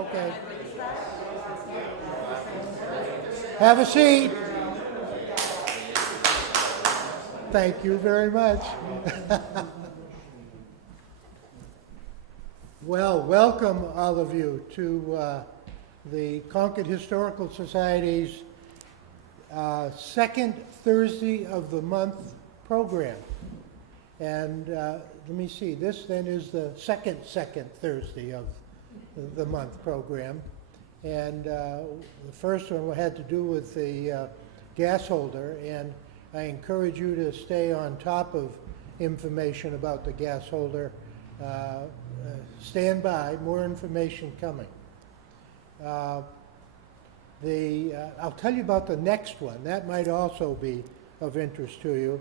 Okay. Have a seat. Thank you very much. Well, welcome all of you to the Concord Historical Society's second Thursday of the month program. And let me see, this then is the second Thursday of the month program. And the first one had to do with the gas holder, and I encourage you to stay on top of information about the gas holder. Stand by, more information coming. I'll tell you about the next one. That might also be of interest to you.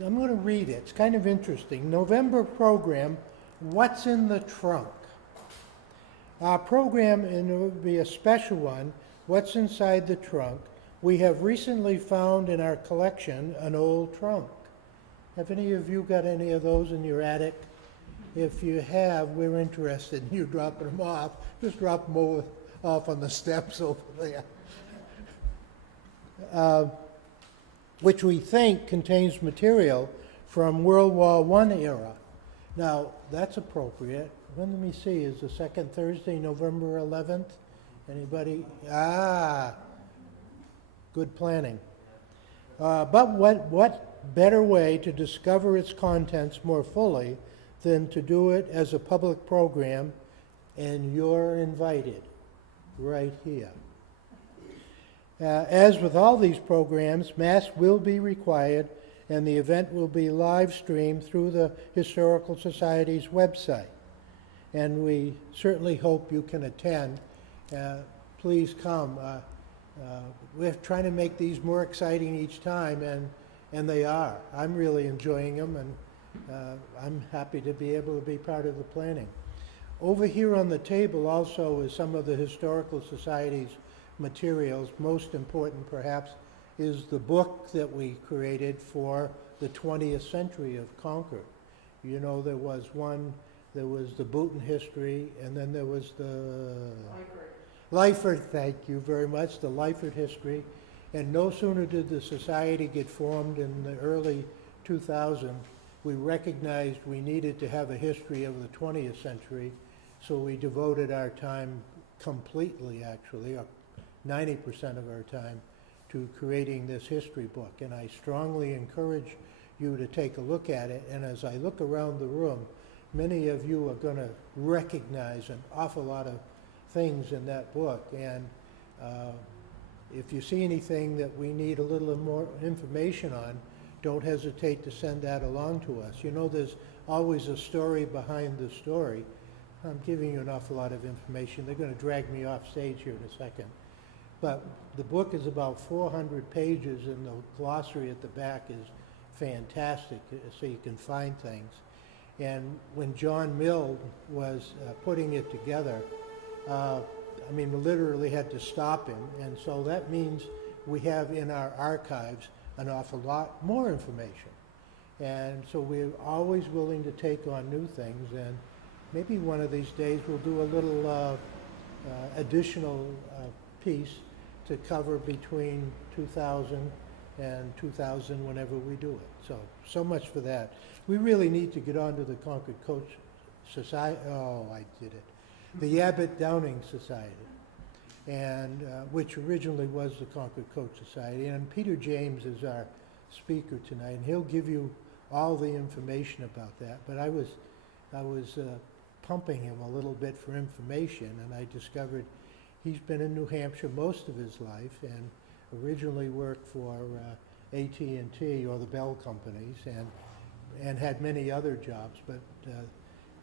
I'm going to read it. It's kind of interesting. November program, What's in the Trunk? Our program, and it will be a special one, What's Inside the Trunk? We have recently found in our collection an old trunk. Have any of you got any of those in your attic? If you have, we're interested in you dropping them off. Just drop them off on the steps over there. Which we think contains material from World War I era. Now, that's appropriate. Let me see, is the second Thursday, November 11th? Anybody? Good planning. But what better way to discover its contents more fully than to do it as a public program, and you're invited right here. As with all these programs, Mass will be required, and the event will be live streamed through the Historical Society's website. And we certainly hope you can attend. Please come. We're trying to make these more exciting each time, and they are. I'm really enjoying them, and I'm happy to be able to be part of the planning. Over here on the table also is some of the Historical Society's materials. Most important, perhaps, is the book that we created for the 20th century of Concord. You know, there was the Booton history, and then there was the Lyford, thank you very much, the Lyford history. And no sooner did the society get formed in the early 2000s, we recognized we needed to have a history of the 20th century, so we devoted our time completely, actually, 90% of our time, to creating this history book. And I strongly encourage you to take a look at it. And as I look around the room, many of you are going to recognize an awful lot of things in that book. And if you see anything that we need a little more information on, don't hesitate to send that along to us. You know, there's always a story behind the story. I'm giving you an awful lot of information. They're going to drag me off stage here in a second. But the book is about 400 pages, and the glossary at the back is fantastic, so you can find things. And when John Mill was putting it together, we literally had to stop him. And so that means we have in our archives an awful lot more information. And so we're always willing to take on new things. And maybe one of these days we'll do a little additional piece to cover between 2000 and 2000 whenever we do it. So much for that. We really need to get on to the Concord Coach Society. Oh, I did it. The Abbot-Downing Society, and which originally was the Concord Coach Society. And Peter James is our speaker tonight, and he'll give you all the information about that. But I was pumping him a little bit for information, and I discovered he's been in New Hampshire most of his life, and originally worked for AT&T or the Bell companies, and had many other jobs, but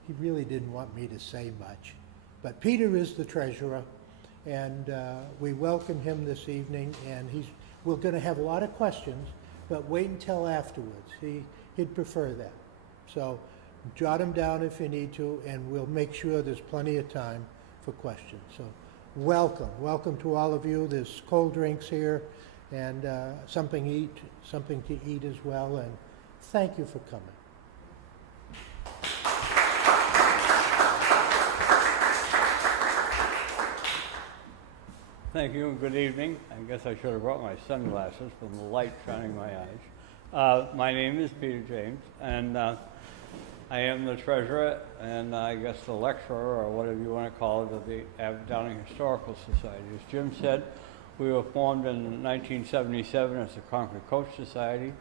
he really didn't want me to say much. But Peter is the treasurer, and we welcome him this evening, and we're going to have a lot of questions, but wait until afterwards. He'd prefer that. So jot them down if you need to, and we'll make sure there's plenty of time for questions. So welcome to all of you. There's cold drinks here, and something to eat as well, and thank you for coming. Thank you and good evening. I guess I should have brought my sunglasses from the light shining in my eyes. My name is Peter James, and I am the treasurer and I guess the lecturer, or whatever you want to call it, of the Abbot-Downing Historical Society. As Jim said, we were formed in 1977 as the Concord Coach Society.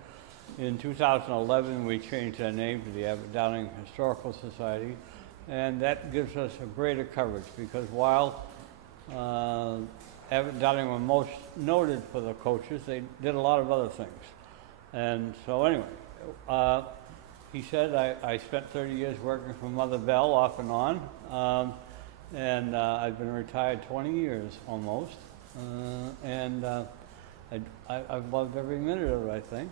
In 2011, we changed our name to the Abbot-Downing Historical Society, and that gives us a greater coverage because while Abbot-Downing were most noted for the coaches, they did a lot of other things. And so anyway, he said I spent 30 years working for Mother Bell off and on, and I've been retired 20 years almost, and I've loved every minute of it, I think.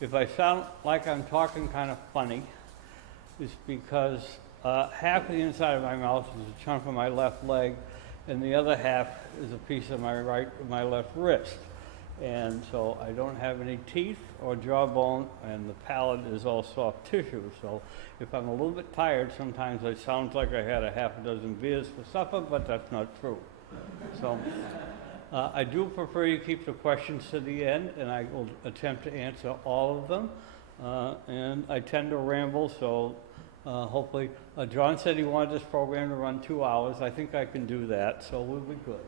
If I sound like I'm talking kind of funny, it's because half of the inside of my mouth is a chunk of my left leg, and the other half is a piece of my left wrist. And so I don't have any teeth or jawbone, and the palate is all soft tissue. So if I'm a little bit tired, sometimes it sounds like I had a half a dozen beers for supper, but that's not true. So I do prefer you keep the questions to the end, and I will attempt to answer all of them. And I tend to ramble, so hopefully, John said he wanted this program to run 2 hours. I think I can do that, so we'll be good.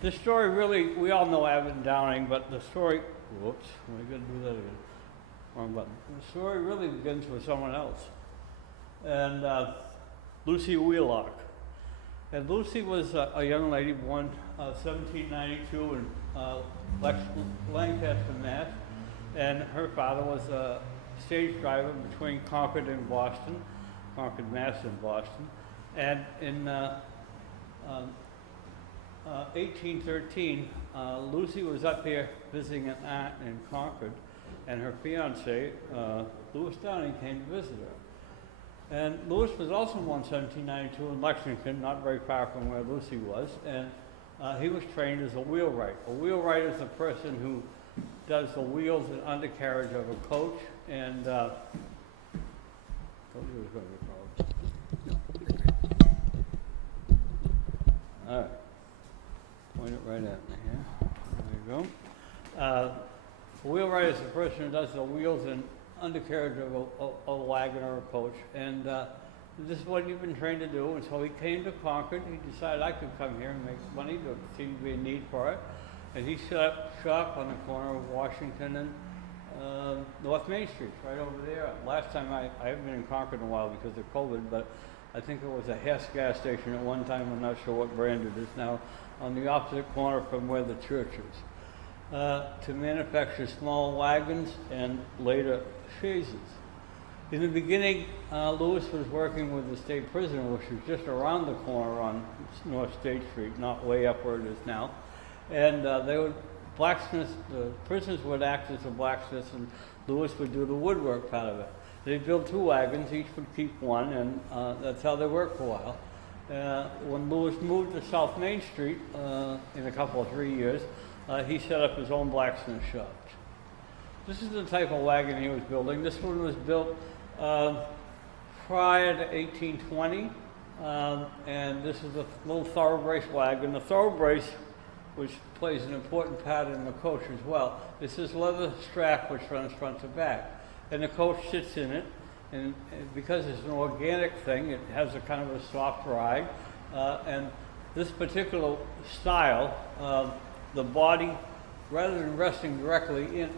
This story really, we all know Abbot-Downing, but the story, whoops, we're going to do that again. Wrong button. The story really begins with someone else, and Lucy Wheelock. And Lucy was a young lady born 1792 in Lancaster, Mass. And her father was a stage driver between Concord and Boston, Concord, Mass. And Boston. And in 1813, Lucy was up here visiting an aunt in Concord, and her fiance, Louis Downing, came to visit her. And Louis was also born 1792 in Lexington, not very far from where Lucy was, and he was trained as a wheelwright. A wheelwright is a person who does the wheels and undercarriage of a coach, and told you it was going to be a problem. All right, point it right at me here. There you go. A wheelwright is the person who does the wheels and undercarriage of a wagon or a coach, and this is what you've been trained to do. And so he came to Concord. He decided I could come here and make money. There seemed to be a need for it. And he set up shop on the corner of Washington and North Main Street, right over there. Last time I haven't been in Concord in a while because of COVID, but I think it was a Hess gas station at one time. I'm not sure what brand it is now, on the opposite corner from where the church is, to manufacture small wagons and later chaises. In the beginning, Lewis was working with the state prison, which was just around the corner on North State Street, not way up where it is now. And they would blacksmiths, the prisoners would act as the blacksmiths, and Lewis would do the woodwork part of it. They built 2 wagons, each would keep one, and that's how they worked for a while. When Lewis moved to South Main Street in a couple of 3 years, he set up his own blacksmith shop. This is the type of wagon he was building. This one was built prior to 1820, and this is a little thoroughbrace wagon. The thoroughbrace, which plays an important part in the coach as well. This is leather strap which runs front to back. And the coach sits in it, and because it's an organic thing, it has a kind of a soft ride. And this particular style, the body, rather than resting directly in,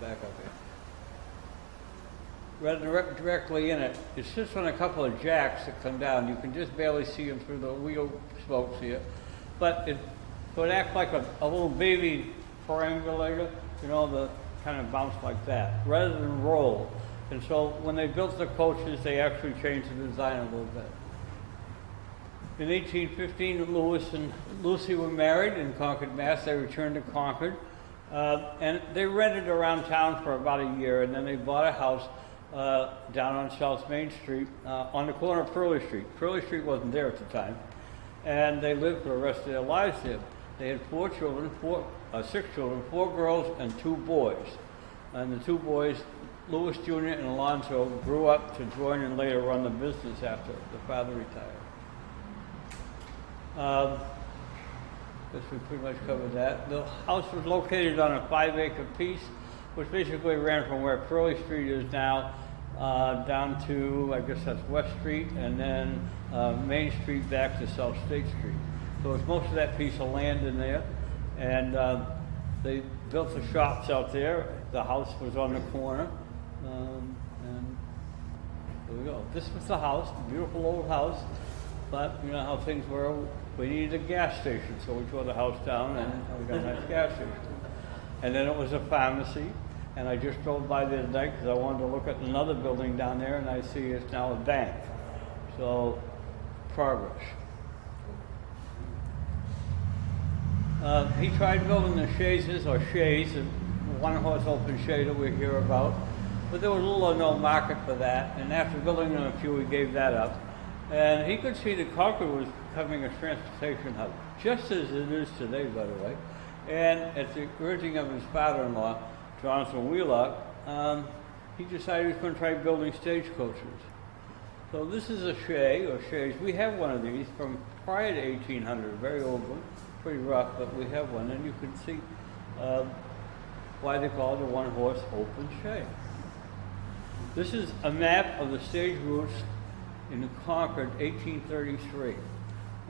back up here. Rather than directly in it, it sits on a couple of jacks that come down. You can just barely see them through the wheel spokes here. But it would act like a little baby perambulator, you know, the kind of bounce like that, rather than roll. And so when they built the coaches, they actually changed the design a little bit. In 1815, Lewis and Lucy were married in Concord, Mass. They returned to Concord, and they rented around town for about a year, and then they bought a house down on South Main Street on the corner of Pearly Street. Pearly Street wasn't there at the time, and they lived for the rest of their lives there. They had 6 children, 4 girls and 2 boys. And the 2 boys Louis Jr. and Alonzo grew up to join and later run the business after the father retired. Guess we pretty much covered that. The house was located on a 5-acre piece, which basically ran from where Curly Street is now down to, I guess that's West Street, and then Main Street back to South State Street. So it's most of that piece of land in there, and they built the shops out there. The house was on the corner, and there we go. This was the house, beautiful old house, but you know how things were. We needed a gas station, so we tore the house down and we got a nice gas station. And then it was a pharmacy, and I just drove by there today because I wanted to look at another building down there, and I see it's now a bank. So, progress. He tried building the chaises, a one-horse open shay that we hear about, but there was little or no market for that, and after building them a few, he gave that up. And he could see that Concord was becoming a transportation hub, just as it is today, by the way. And at the urging of his father-in-law, Jonathan Wheelock, he decided he was going to try building stagecoaches. So this is a shay, or shays. We have one of these from prior to 1800, a very old one, pretty rough, but we have one. And you can see why they call it a one-horse open shay. This is a map of the stage routes in Concord, 1833.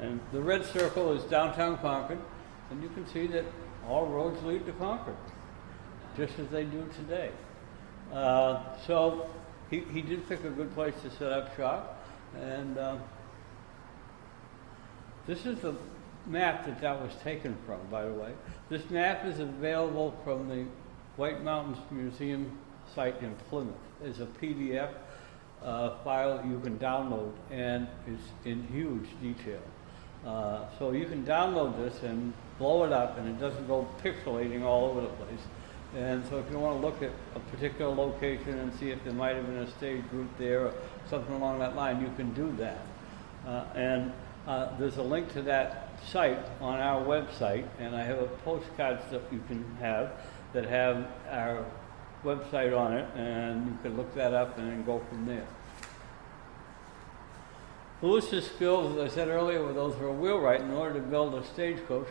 And the red circle is downtown Concord, and you can see that all roads lead to Concord, just as they do today. So he did pick a good place to set up shop, and this is the map that was taken from, by the way. This map is available from the White Mountains Museum site in Plymouth. It's a PDF file that you can download, and it's in huge detail. So you can download this and blow it up, and it doesn't go pixelating all over the place. And so if you want to look at a particular location and see if there might have been a stage route there or something along that line, you can do that. There's a link to that site on our website, and I have a postcards that you can have that have our website on it, and you can look that up and then go from there. Lewis's skills, as I said earlier, were those for a wheelwright. In order to build a stagecoach,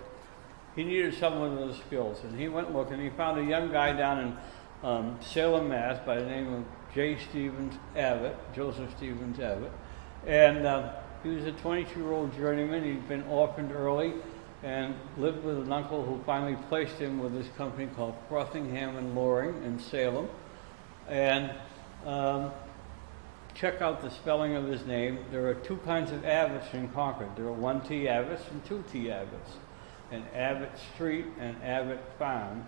he needed someone with those skills, and he went looking. He found a young guy down in Salem, Mass, by the name of Joseph Stevens Abbott, and he was a 22-year-old journeyman. He'd been orphaned early and lived with an uncle who finally placed him with this company called Frothingham and Loring in Salem. And check out the spelling of his name. There are two kinds of Abbotts in Concord. There are 1T Abbotts and 2T Abbotts. And Abbott Street and Abbott Farm,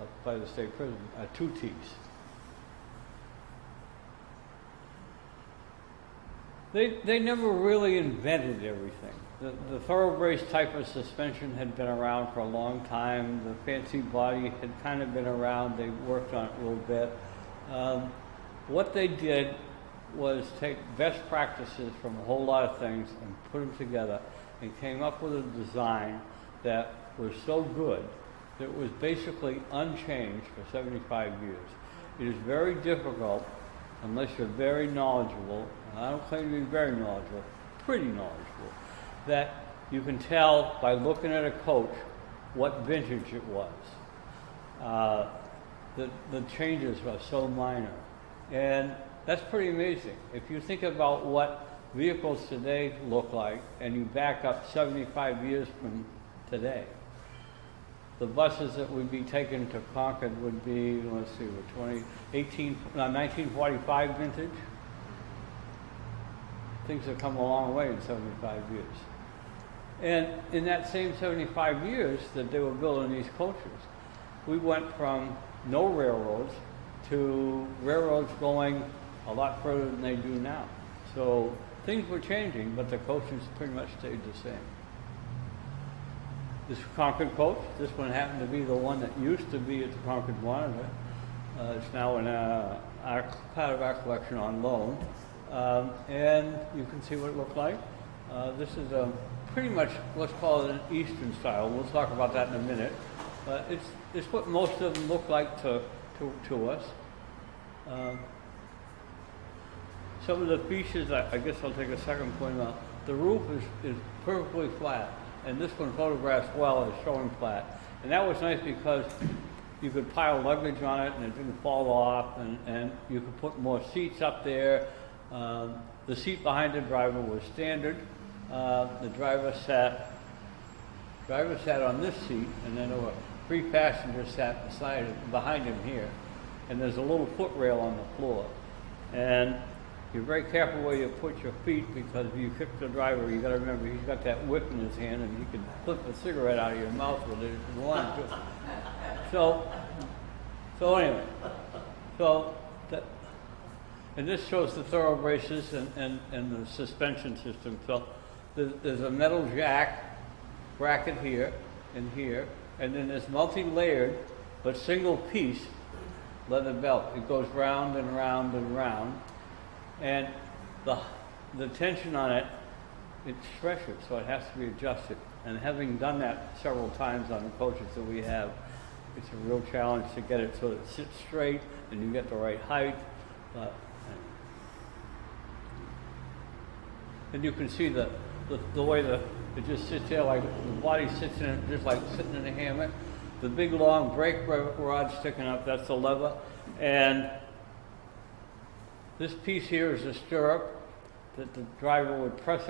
up by the state prison, are 2 T's. They never really invented everything. The thoroughbrace type of suspension had been around for a long time. The fancy body had kind of been around. They worked on it a little bit. What they did was take best practices from a whole lot of things and put them together and came up with a design that was so good that it was basically unchanged for 75 years. It is very difficult, unless you're very knowledgeable, and I don't claim to be very knowledgeable, pretty knowledgeable, that you can tell by looking at a coach what vintage it was. The changes are so minor, and that's pretty amazing. If you think about what vehicles today look like, and you back up 75 years from today, the buses that would be taken to Concord would be, let's see, 1945 vintage. Things have come a long way in 75 years. And in that same 75 years that they were building these coaches, we went from no railroads to railroads going a lot further than they do now. So things were changing, but the coaches pretty much stayed the same. This Concord Coach, this one happened to be the one that used to be at the Concord Monitor. It's now in part of our collection on loan. And you can see what it looked like. This is pretty much, let's call it an Eastern style. We'll talk about that in a minute. But it's what most of them look like to us. Um, Some of the features, I guess I'll take a second point out. The roof is perfectly flat, and this one photographs well is showing flat. And that was nice because you could pile luggage on it and it didn't fall off, and you could put more seats up there. The seat behind the driver was standard. The driver sat on this seat, and then there were 3 passengers sat behind him here. And there's a little foot rail on the floor. And you're very careful where you put your feet, because if you kick the driver, you gotta remember he's got that whip in his hand and you can flip a cigarette out of your mouth with it if you want to. So anyway, and this shows the thorough braces and the suspension system. So there's a metal jack bracket here and here, and then this multi-layered but single piece leather belt. It goes round and round and round. And the tension on it, it stretches, so it has to be adjusted. And having done that several times on the coaches that we have, it's a real challenge to get it so it sits straight and you get the right height. And you can see the way it just sits there, like the body sits in it, just like sitting in a hammock. The big long brake rod sticking up, that's the lever. And this piece here is a stirrup that the driver would press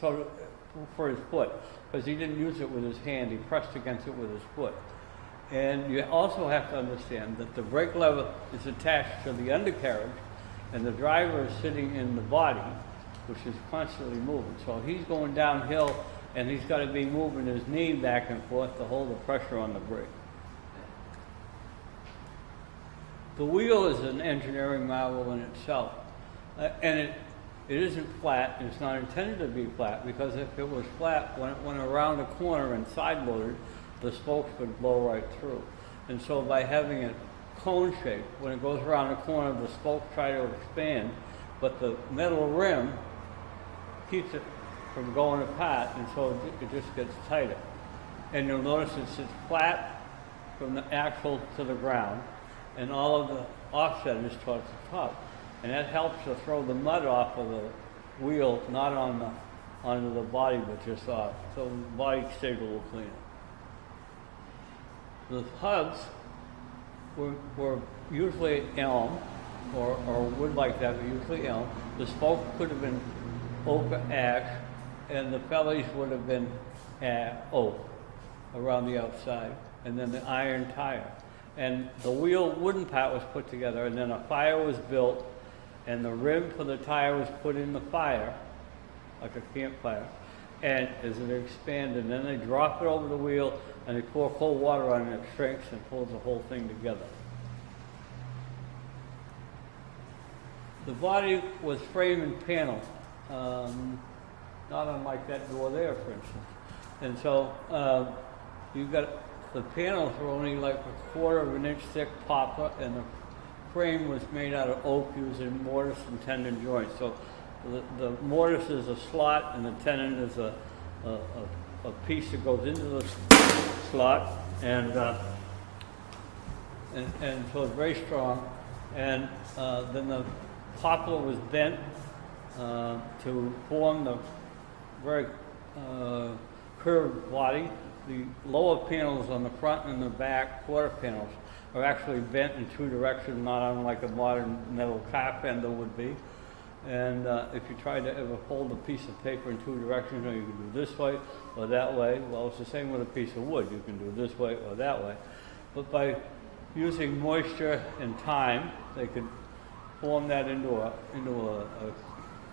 for his foot, because he didn't use it with his hand, he pressed against it with his foot. And you also have to understand that the brake lever is attached to the undercarriage, and the driver is sitting in the body, which is constantly moving. So he's going downhill, and he's got to be moving his knee back and forth to hold the pressure on the brake. The wheel is an engineering marvel in itself, and it isn't flat. It's not intended to be flat, because if it was flat, when it went around a corner and side-loaded, the spokes would blow right through. And so by having it cone shaped, when it goes around the corner, the spokes try to expand, but the metal rim keeps it from going apart, and so it just gets tighter. And you'll notice it sits flat from the axle to the ground, and all of the offset is towards the top. And that helps to throw the mud off of the wheel, not onto the body, but just off. So the body stays a little cleaner. The hubs were usually elm, or wood like that, but usually elm. The spoke could have been oak or ash, and the fellies would have been oak around the outside, and then the iron tire. And the wheel wooden part was put together, and then a fire was built, and the rim for the tire was put in the fire, like a campfire. And as it expanded, then they drop it over the wheel, and they pour cold water on it, and it shrinks and pulls the whole thing together. The body was frame and panel, not unlike that door there, for instance. And so you've got the panels were only like 1/4 of an inch thick poplar, and the frame was made out of oak using mortise and tenon joints. So the mortise is a slot, and the tenon is a piece that goes into the slot, and so it's very strong. And then the poplar was bent to form the very curved body. The lower panels on the front and the back quarter panels are actually bent in 2 directions, not unlike a modern metal car fender would be. And if you try to ever fold a piece of paper in 2 directions, you can do this way or that way. Well, it's the same with a piece of wood. You can do this way or that way. But by using moisture and time, they could form that into a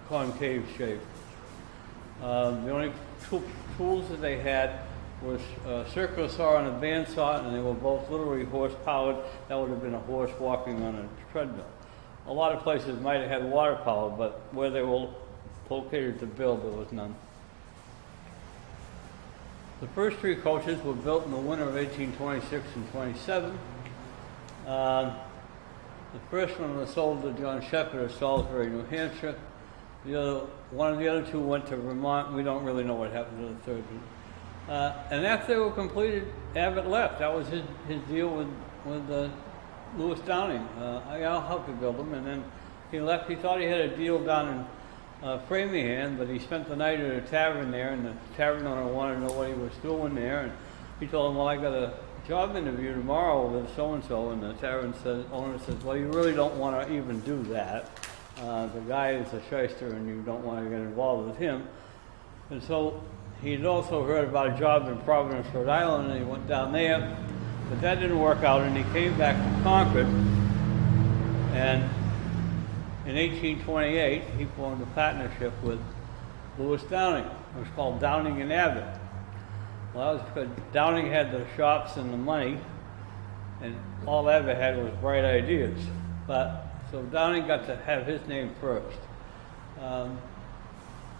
concave shape. The only tools that they had was a circular saw and a bandsaw, and they were both literally horse-powered. That would have been a horse walking on a treadmill. A lot of places might have had water power, but where they were located to build, there was none. The first 3 coaches were built in the winter of 1826 and 27. The first one was sold to John Shepherd of Salisbury, New Hampshire. One of the other 2 went to Vermont. We don't really know what happened to the third one. And after they were completed, Abbott left. That was his deal with Lewis Downing. I'll help you build them. And then he left. He thought he had a deal down in Framingham, but he spent the night at a tavern there, and the tavern owner wanted to know what he was doing there. And he told him, well, I got a job interview tomorrow with so-and-so. And the tavern owner says, well, you really don't want to even do that. The guy is a shyster, and you don't want to get involved with him. And so he'd also heard about a job in Providence, Rhode Island, and he went down there. But that didn't work out, and he came back to Concord. And in 1828, he formed a partnership with Lewis Downing. It was called Downing and Abbot. Well, that was because Downing had the shops and the money, and all Abbot had was bright ideas. So Downing got to have his name first.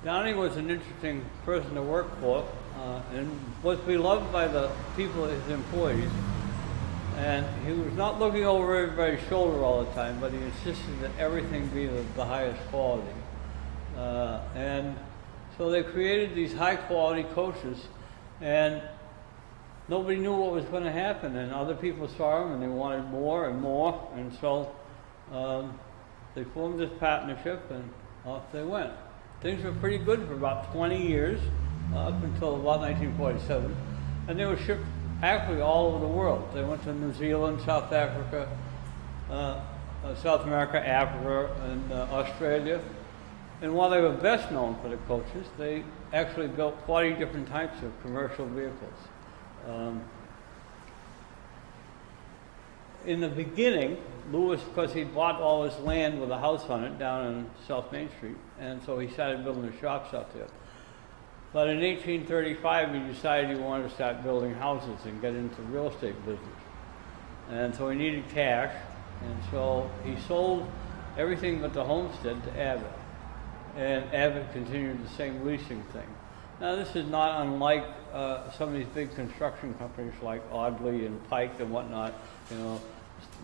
Downing was an interesting person to work for, and was beloved by the people, his employees. And he was not looking over everybody's shoulder all the time, but he insisted that everything be the highest quality. And so they created these high quality coaches, and nobody knew what was going to happen. And other people saw them, and they wanted more and more. And so they formed this partnership, and off they went. Things were pretty good for about 20 years, up until about 1947, and they were shipped actually all over the world. They went to New Zealand, South Africa, South America, Africa, and Australia. And while they were best known for the coaches, they actually built 40 different types of commercial vehicles. In the beginning, Lewis, because he bought all his land with a house on it down in South Main Street, and so he started building the shops out there. But in 1835, he decided he wanted to start building houses and get into the real estate business. And so he needed cash, and so he sold everything but the homestead to Abbott. And Abbott continued the same leasing thing. Now, this is not unlike some of these big construction companies like Audley and Pike and whatnot. You know,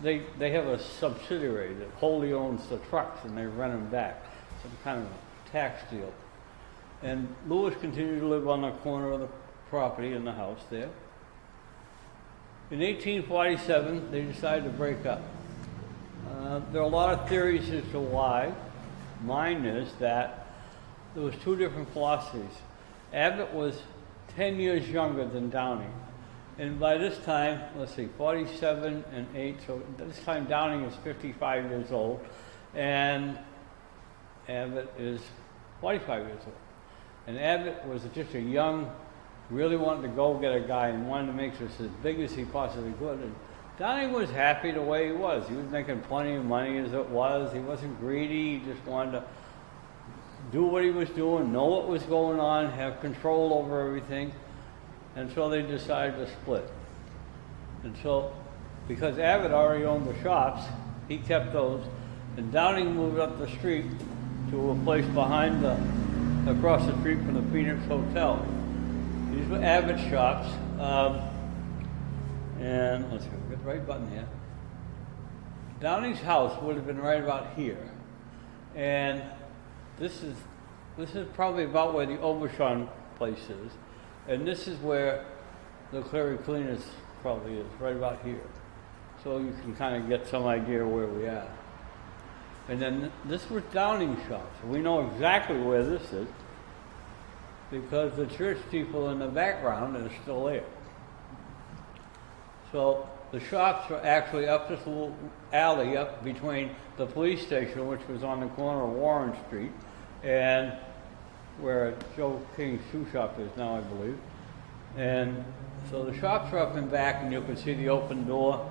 they have a subsidiary that wholly owns the trucks, and they rent them back. Some kind of a tax deal. And Lewis continued to live on the corner of the property in the house there. In 1847, they decided to break up. There are a lot of theories as to why. Mine is that there was two different philosophies. Abbott was 10 years younger than Downing. And by this time, let's see, 47 and 8, so this time Downing is 55 years old, and Abbott is 45 years old. And Abbott was just a young, really wanted to go get a guy and wanted to make this as big as he possibly could. And Downing was happy the way he was. He was making plenty of money as it was. He wasn't greedy. He just wanted to do what he was doing, know what was going on, have control over everything. And so they decided to split. And so, because Abbott already owned the shops, he kept those. And Downing moved up the street to a place behind across the street from the Phoenix Hotel. These were Abbott shops. And let's see, we've got the right button here. Downing's house would have been right about here. And this is probably about where the Aubuchon place is. And this is where the Cleary Cleaners probably is, right about here. So you can kind of get some idea where we are. And then this was Downing's shops. We know exactly where this is because the church steeple in the background is still there. So the shops were actually up this little alley up between the police station, which was on the corner of Warren Street, and where Joe King's shoe shop is now, I believe. And so the shops were up and back, and you could see the open door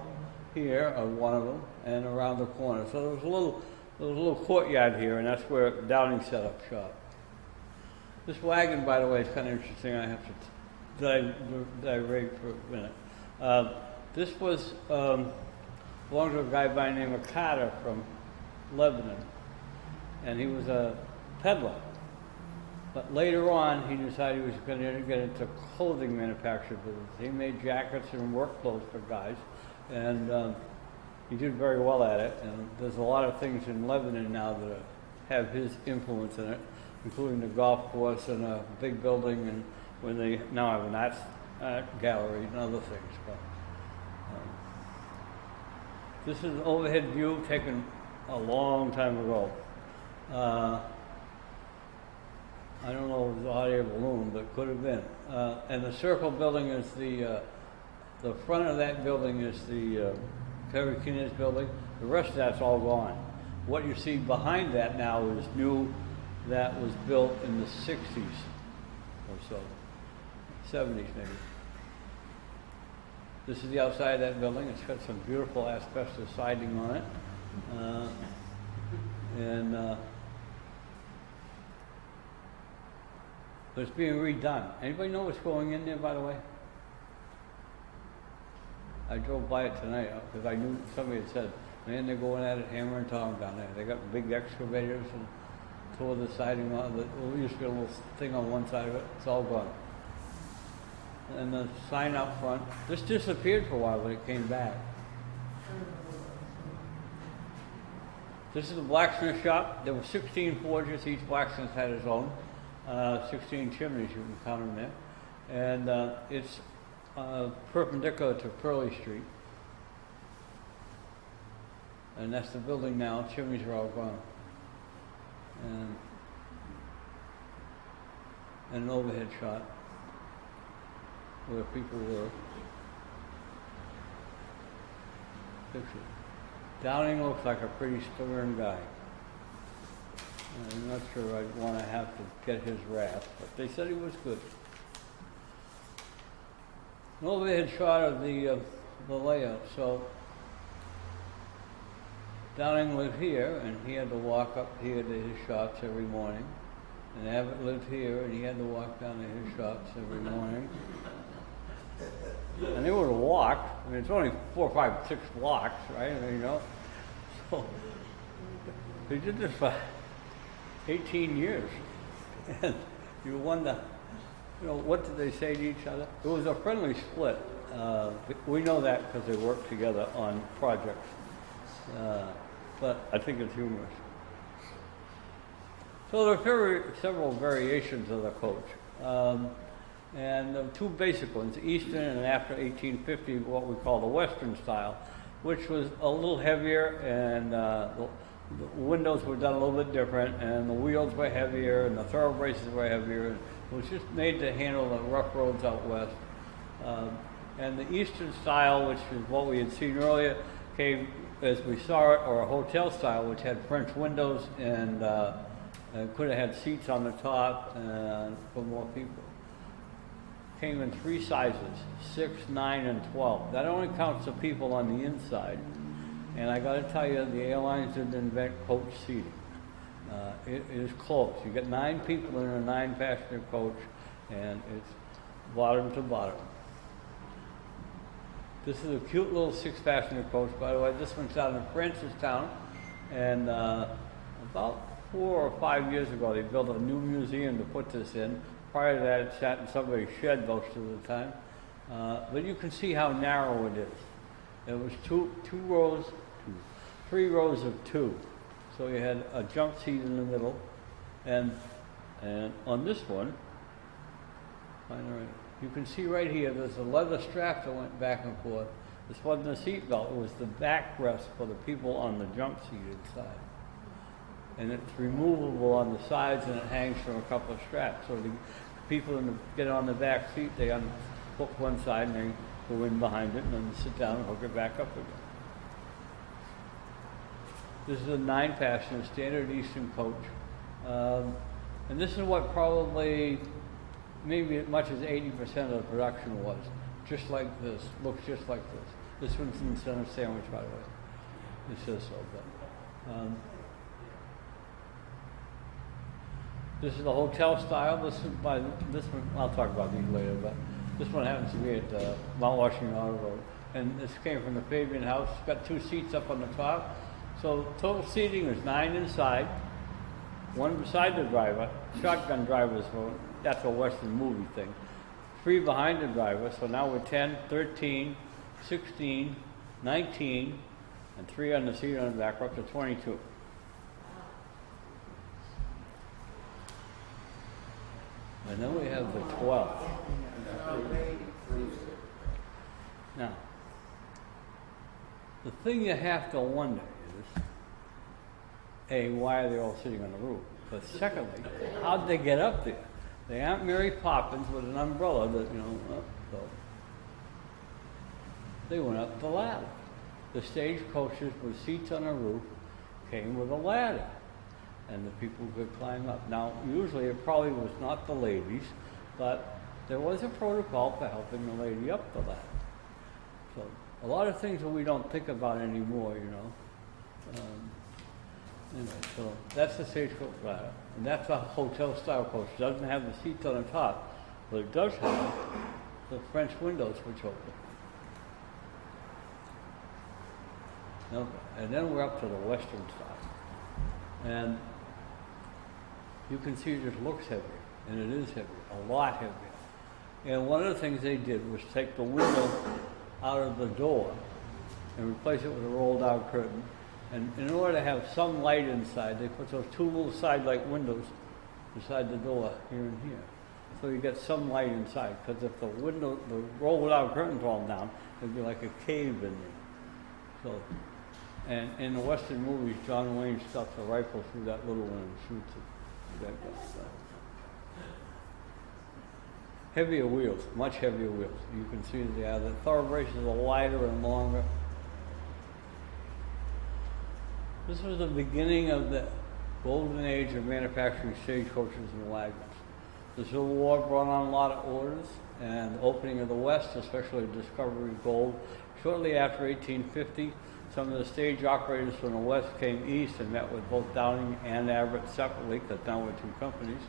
here of one of them, and around the corner. So there was a little courtyard here, and that's where Downing set up shop. This wagon, by the way, is kind of interesting. I have to digress for a minute. This was belonged to a guy by the name of Carter from Lebanon, and he was a peddler. But later on, he decided he was going to get into clothing manufacture business. He made jackets and work clothes for guys, and he did very well at it. And there's a lot of things in Lebanon now that have his influence in it, including the golf course and a big building, and where they now have an art gallery and other things. But, This is an overhead view taken a long time ago. I don't know if it was a hot air balloon, but it could have been. And the circle building is the front of that building is the Perry Kinnear's building. The rest of that's all gone. What you see behind that now is new, that was built in the 60s or so, 70s maybe. This is the outside of that building. It's got some beautiful asbestos siding on it. But it's being redone. Anybody know what's going in there, by the way? I drove by it tonight because I knew somebody had said, man, they're going at it hammer and tong down there. They got big excavators and tore the siding on. There used to be a little thing on one side of it. It's all gone. And the sign out front, this disappeared for a while, but it came back. This is the blacksmith shop. There were 16 forges. Each blacksmith had his own. 16 chimneys, you can count them there. And it's perpendicular to Pearly Street. And that's the building now. Chimneys are all gone. And an overhead shot where people were pictured. Downing looks like a pretty stubborn guy. I'm not sure I'd want to have to get his wrath, but they said he was good. An overhead shot of the layout. So Downing lived here, and he had to walk up here to his shops every morning. And Abbott lived here, and he had to walk down to his shops every morning. And they would have walked. I mean, it's only 4, 5, 6 blocks, right? I mean, you know. So they did this for 18 years. And you wonder, you know, what did they say to each other? It was a friendly split. We know that because they worked together on projects. But I think it's humorous. So there are several variations of the coach. And two basic ones, Eastern and after 1850, what we call the Western style, which was a little heavier and the windows were done a little bit different and the wheels were heavier and the thorough braces were heavier. It was just made to handle the rough roads out west. And the Eastern style, which is what we had seen earlier, came as we saw it, or a hotel style, which had French windows and could have had seats on the top for more people. Came in 3 sizes, 6, 9, and 12. That only counts the people on the inside. And I got to tell you, the airlines didn't invent coach seating. It is close. You get 9 people in a 9-passenger coach, and it's bottom to bottom. This is a cute little 6-passenger coach, by the way. This one's down in Francistown, and about 4 or 5 years ago, they built a new museum to put this in. Prior to that, it sat in somebody's shed most of the time. But you can see how narrow it is. It was 3 rows of 2. So you had a jump seat in the middle. And on this one, you can see right here, there's a leather strap that went back and forth. This wasn't a seat belt, it was the backrest for the people on the jump seat inside. And it's removable on the sides and it hangs from a couple of straps. So the people get on the back seat, they unhook one side and they go in behind it and then sit down and hook it back up again. This is a 9-passenger standard Eastern coach. And this is what probably, maybe as much as 80% of the production was. Just like this, looks just like this. This one's in the center sandwich, by the way. It says so, but. This is the hotel style. This one, I'll talk about these later, but this one happens to be at Mount Washington Auto Road. And this came from the Fabian House. It's got 2 seats up on the top. So total seating is 9 inside, 1 beside the driver. Shotgun drivers, that's a Western movie thing. 3 behind the driver, so now we're 10, 13, 16, 19, and 3 on the seat on the back, we're up to 22. And then we have the 12. Now, The thing you have to wonder is, A, why are they all sitting on the roof? But secondly, how'd they get up there? They aren't Mary Poppins with an umbrella that, so they went up the ladder. The stagecoaches with seats on the roof came with a ladder, and the people could climb up. Now, usually it probably was not the ladies, but there was a protocol for helping the lady up the ladder. So a lot of things that we don't think about anymore, Anyway, so that's the stagecoach ladder, and that's a hotel-style coach. It doesn't have the seats on the top, but it does have the French windows which open. Okay. And then we're up to the western side, and you can see it just looks heavier, and it is heavier, a lot heavier. And one of the things they did was take the window out of the door and replace it with a rolled-down curtain. And in order to have some light inside, they put those two little side-light windows beside the door here and here. So you get some light inside, because if the rolled-down curtain falls down, it'd be like a cave in there. So, and in the Western movies, John Wayne stuffs a rifle through that little one and shoots it. That kind of stuff. Heavier wheels, much heavier wheels. You can see the thoroughbraces are wider and longer. This was the beginning of the golden age of manufacturing stagecoaches and wagons. The Civil War brought on a lot of orders, and the opening of the West, especially the discovery of gold. Shortly after 1850, some of the stage operators from the West came east and met with both Downing and Abbott separately, because now we're two companies.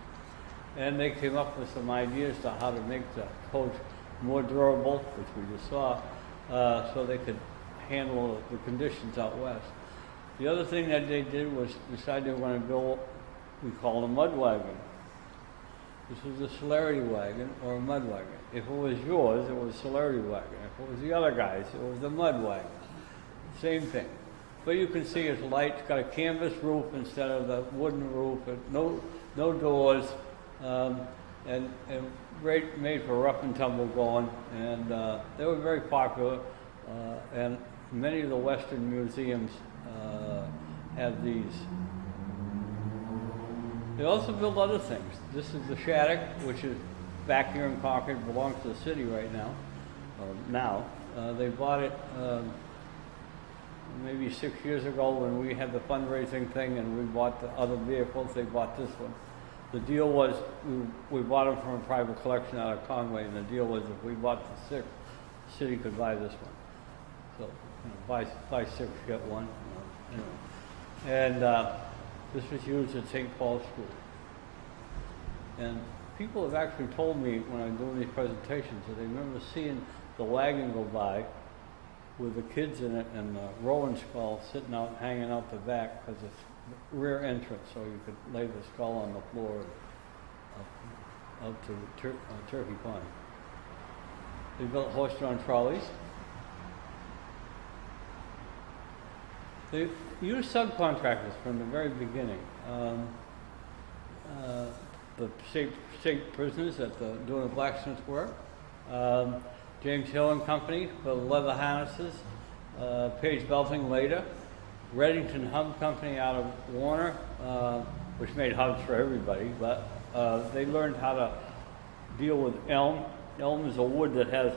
And they came up with some ideas to how to make the coach more durable, which we just saw, so they could handle the conditions out west. The other thing that they did was decide they were going to build, we call a mud wagon. This was a celerity wagon or a mud wagon. If it was yours, it was a celerity wagon. If it was the other guy's, it was the mud wagon. Same thing. But you can see it's light. It's got a canvas roof instead of the wooden roof. No doors, and great, made for rough and tumble going. And they were very popular. And many of the Western museums have these. They also build other things. This is the Shattuck, which is back here in Concord, belongs to the city right now. They bought it maybe 6 years ago when we had the fundraising thing and we bought the other vehicles. They bought this one. The deal was we bought them from a private collection out of Conway, and the deal was if we bought the 6, the city could buy this one. So buy 6, get one. And this was used at St. Paul's School. And people have actually told me when I'm doing these presentations that they remember seeing the wagon go by with the kids in it and the rolling skull sitting out, hanging out the back, because it's rear entrance, so you could lay the skull on the floor up to Turkey Pond. They built horse-drawn trolleys. They used subcontractors from the very beginning. The state prisoners doing the blacksmith's work. James Hill and Company for the leather harnesses. Page Belting later. Reddington Hub Company out of Warner, which made hubs for everybody, but they learned how to deal with elm. Elm is a wood that has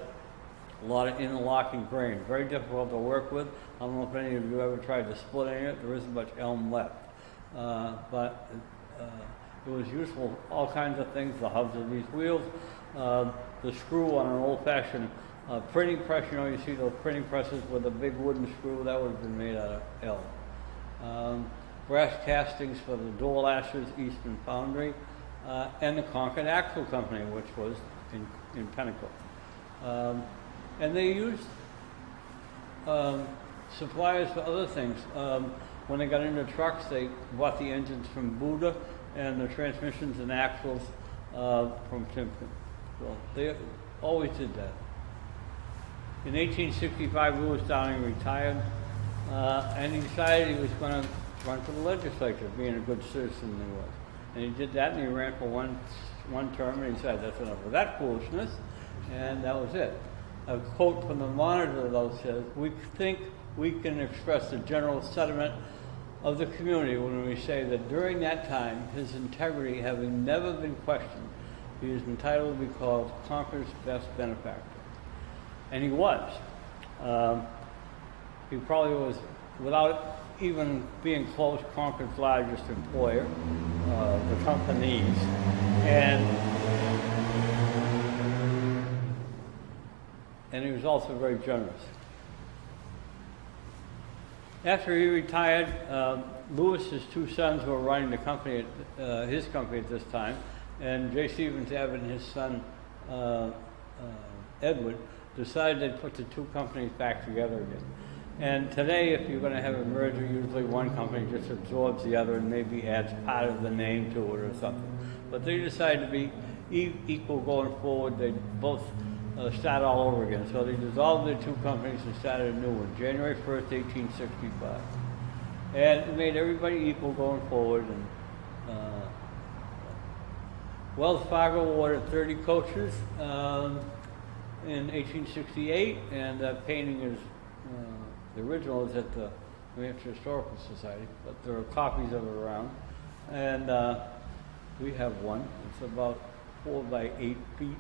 a lot of interlocking grain, very difficult to work with. I don't know if any of you ever tried to splitting it. There isn't much elm left, but it was useful, all kinds of things, the hubs of these wheels, the screw on an old-fashioned printing press. You see those printing presses with a big wooden screw, that would have been made out of elm. Brass castings for the door lashes, Eastern Foundry, and the Concord Axle Company, which was in Pinnacle. And they used suppliers for other things. When they got into trucks, they bought the engines from Buda and the transmissions and axles from Timken. So they always did that. In 1865, Lewis Downing retired, and he decided he was going to run for the legislature, being a good citizen he was. And he did that, and he ran for one term, and he said, "That's enough of that foolishness," and that was it. A quote from the Monitor, though, says, "We think we can express the general sentiment of the community when we say that during that time, his integrity having never been questioned, he is entitled to be called Concord's best benefactor. And he was. He probably was, without even being close, Concord's largest employer, the companies. And he was also very generous. After he retired, Lewis's two sons were running the company, his company at this time, and J. Stevens Abbott and his son Edward decided they'd put the two companies back together again. And today, if you're going to have a merger, usually one company just absorbs the other and maybe adds part of the name to it or something. But they decided to be equal going forward. They both start all over again. So they dissolved their two companies and started a new one, January 1st, 1865. And it made everybody equal going forward. And Wells Fargo awarded 30 coaches in 1868, and that painting is, the original is at the New Hampshire Historical Society, but there are copies of it around. And we have one. It's about 4 by 8 feet.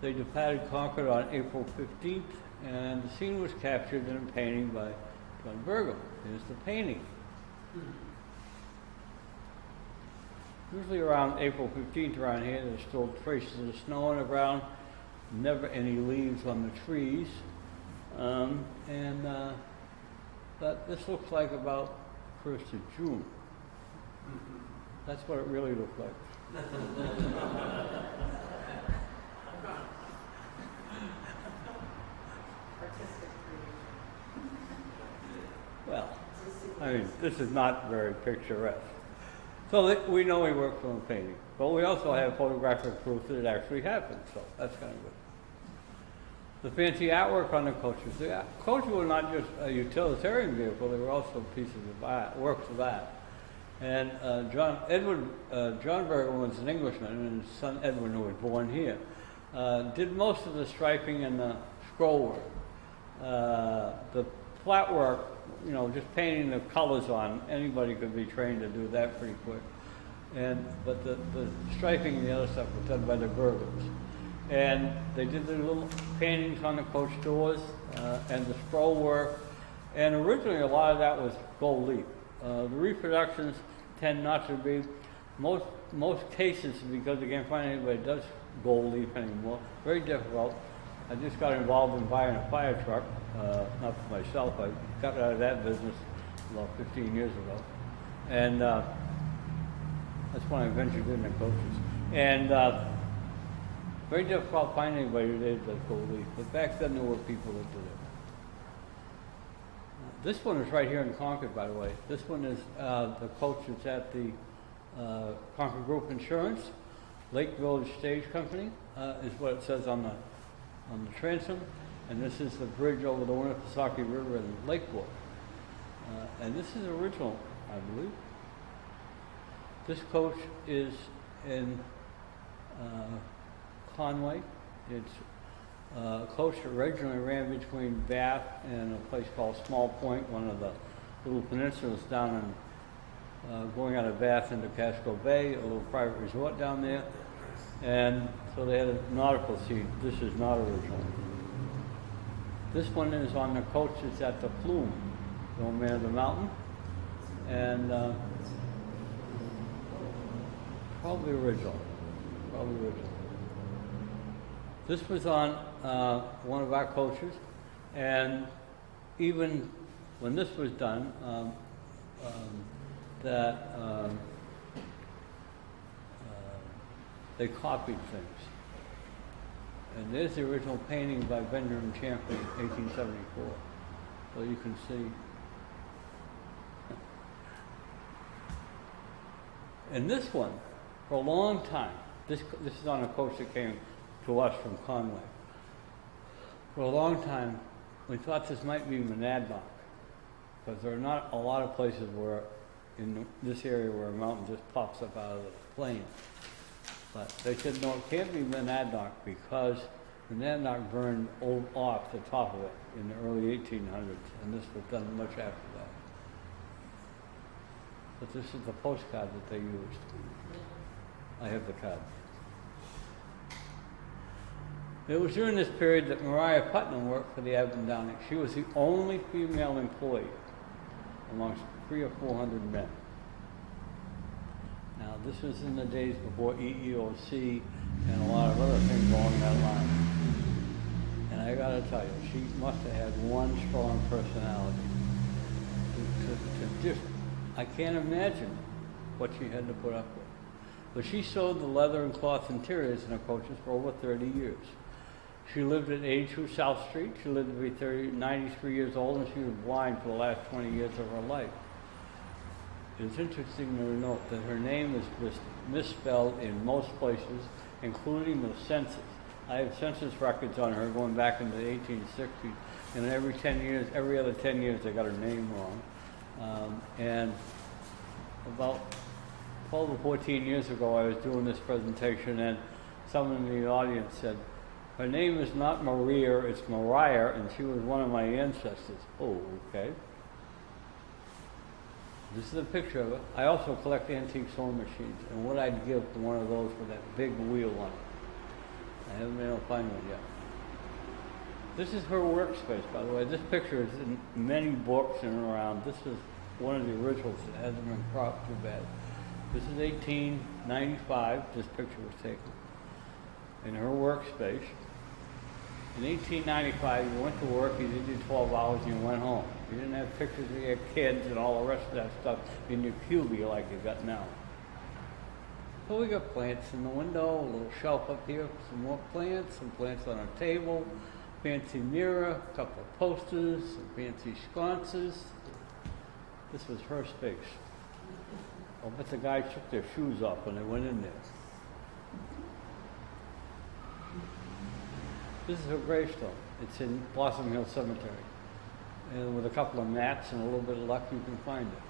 They departed Concord on April 15th, and the scene was captured in a painting by John Burgo. Here's the painting. Usually around April 15th around here, there's still traces of snow on the ground, never any leaves on the trees. But this looks like about 1st of June. That's what it really looked like. Well, I mean, this is not very picturesque. So we know he worked on a painting, but we also have photographic proof that it actually happened, so that's kind of good. The fancy artwork on the coaches. The coaches were not just a utilitarian vehicle, they were also pieces of art, works of art. And John Burgo was an Englishman, and his son Edward, who was born here, did most of the striping and the scroll work. The flat work, you know, just painting the colors on, anybody could be trained to do that pretty quick. But the striping and the other stuff was done by the Burgos. And they did the little paintings on the coach doors and the scroll work. And originally a lot of that was gold leaf. The reproductions tend not to be, most cases, because they can't find anybody that does gold leaf anymore. Very difficult. I just got involved in buying a fire truck, not for myself. I got out of that business about 15 years ago. And that's when I ventured into coaches. And very difficult finding anybody today that does gold leaf. But back then there were people that did it. This one is right here in Concord, by the way. This one is the coach that's at the Concord Group Insurance. Lake Village Stage Company is what it says on the transom. And this is the bridge over the Winnipesaukee River in Lakeport. And this is original, I believe. This coach is in Conway. It's a coach that originally ran between Bath and a place called Small Point, one of the little peninsulas down in, going out of Bath into Casco Bay, a little private resort down there. And so they had a nautical scene. This is not original. This one is on the coach that's at the Flume, the Old Man of the Mountain. And probably original. This was on one of our coaches, and even when this was done, they copied things. And there's the original painting by Benjamin Champion, 1874. So you can see. And this one, for a long time, this is on a coach that came to us from Conway. For a long time, we thought this might be Monadnock, because there are not a lot of places where, in this area, where a mountain just pops up out of the plain. But they said, no, it can't be Monadnock because The Monadnock burned off the top of it in the early 1800s, and this was done much after that. But this is the postcard that they used. I have the card. It was during this period that Maria Putnam worked for the Abbot-Downing. She was the only female employee amongst 300 or 400 men. Now, this was in the days before EEOC and a lot of other things along that line. And I gotta tell you, she must have had one strong personality. To just, I can't imagine what she had to put up with. But she sewed the leather and cloth interiors in her coaches for over 30 years. She lived at 82 South Street. She lived to be 93 years old, and she was blind for the last 20 years of her life. It's interesting to note that her name is misspelled in most places, including the census. I have census records on her going back into the 1860s, and every 10 years, every other 10 years, they got her name wrong. And about 12 or 14 years ago, I was doing this presentation, and someone in the audience said, her name is not Maria, it's Mariah, and she was one of my ancestors. Oh, okay. This is a picture of it. I also collect antique sewing machines, and what I'd give for one of those with that big wheel on it. I haven't been able to find one yet. This is her workspace, by the way. This picture is in many books and around. This is one of the originals that hasn't been cropped too bad. This is 1895, this picture was taken, in her workspace. In 1895, you went to work, you did your 12 hours, and you went home. You didn't have pictures of your kids and all the rest of that stuff in your cubie like you got now. So we got plants in the window, a little shelf up here, some more plants, some plants on our table, fancy mirror, a couple of posters, some fancy sconces. This was her space. I'll bet the guys took their shoes off when they went in there. This is her gravestone. It's in Blossom Hill Cemetery. And with a couple of mats and a little bit of luck, you can find it.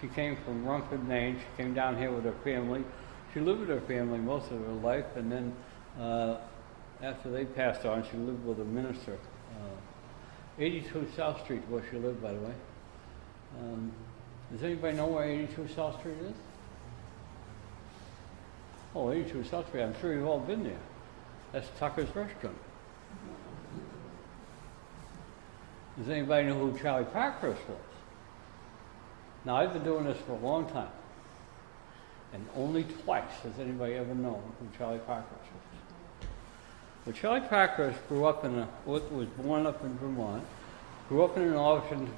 She came from Rumford, Maine. She came down here with her family. She lived with her family most of her life, and then after they passed on, she lived with a minister. 82 South Street, where she lived, by the way. Does anybody know where 82 South Street is? Oh, 82 South Street, I'm sure you've all been there. That's Tucker's Restaurant. Does anybody know who Charlie Parkhurst was? Now, I've been doing this for a long time, and only twice has anybody ever known who Charlie Parkhurst was. But Charlie Parkhurst grew up was born up in Vermont, grew up in Washington,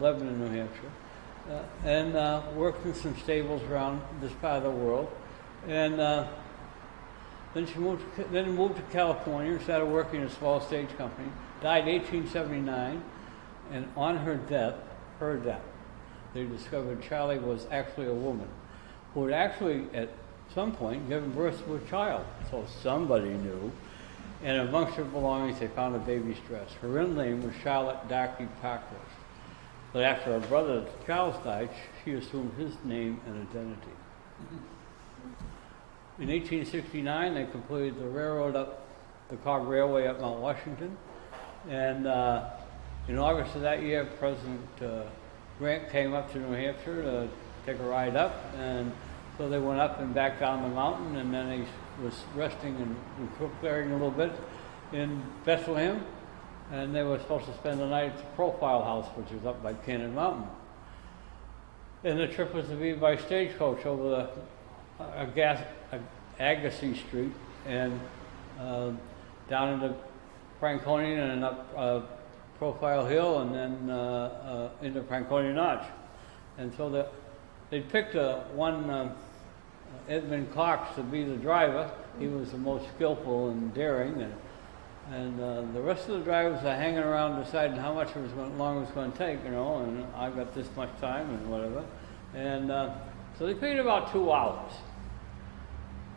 Lebanon, New Hampshire, and worked in some stables around this part of the world. And then she moved to California and started working in a small stage company. Died 1879, and on her death, they discovered Charlie was actually a woman who had actually, at some point, given birth to a child. So somebody knew. And amongst her belongings, they found a baby's dress. Her real name was Charlotte Darkey Parkhurst. But after her brother Charles died, she assumed his name and identity. In 1869, they completed the Cog Railway up Mount Washington. And in August of that year, President Grant came up to New Hampshire to take a ride up. And so they went up and back down the mountain, and then he was resting and recuperating a little bit in Bethlehem. And they were supposed to spend the night at the Profile House, which is up by Cannon Mountain. And the trip was to be by stagecoach over the Agassiz Street and down into Franconian and up Profile Hill and then into Franconian Notch. And so they picked one Edmund Cox to be the driver. He was the most skillful and daring, and the rest of the drivers are hanging around deciding how much long it was going to take, you know, and I got this much time and whatever. And so they figured about 2 hours.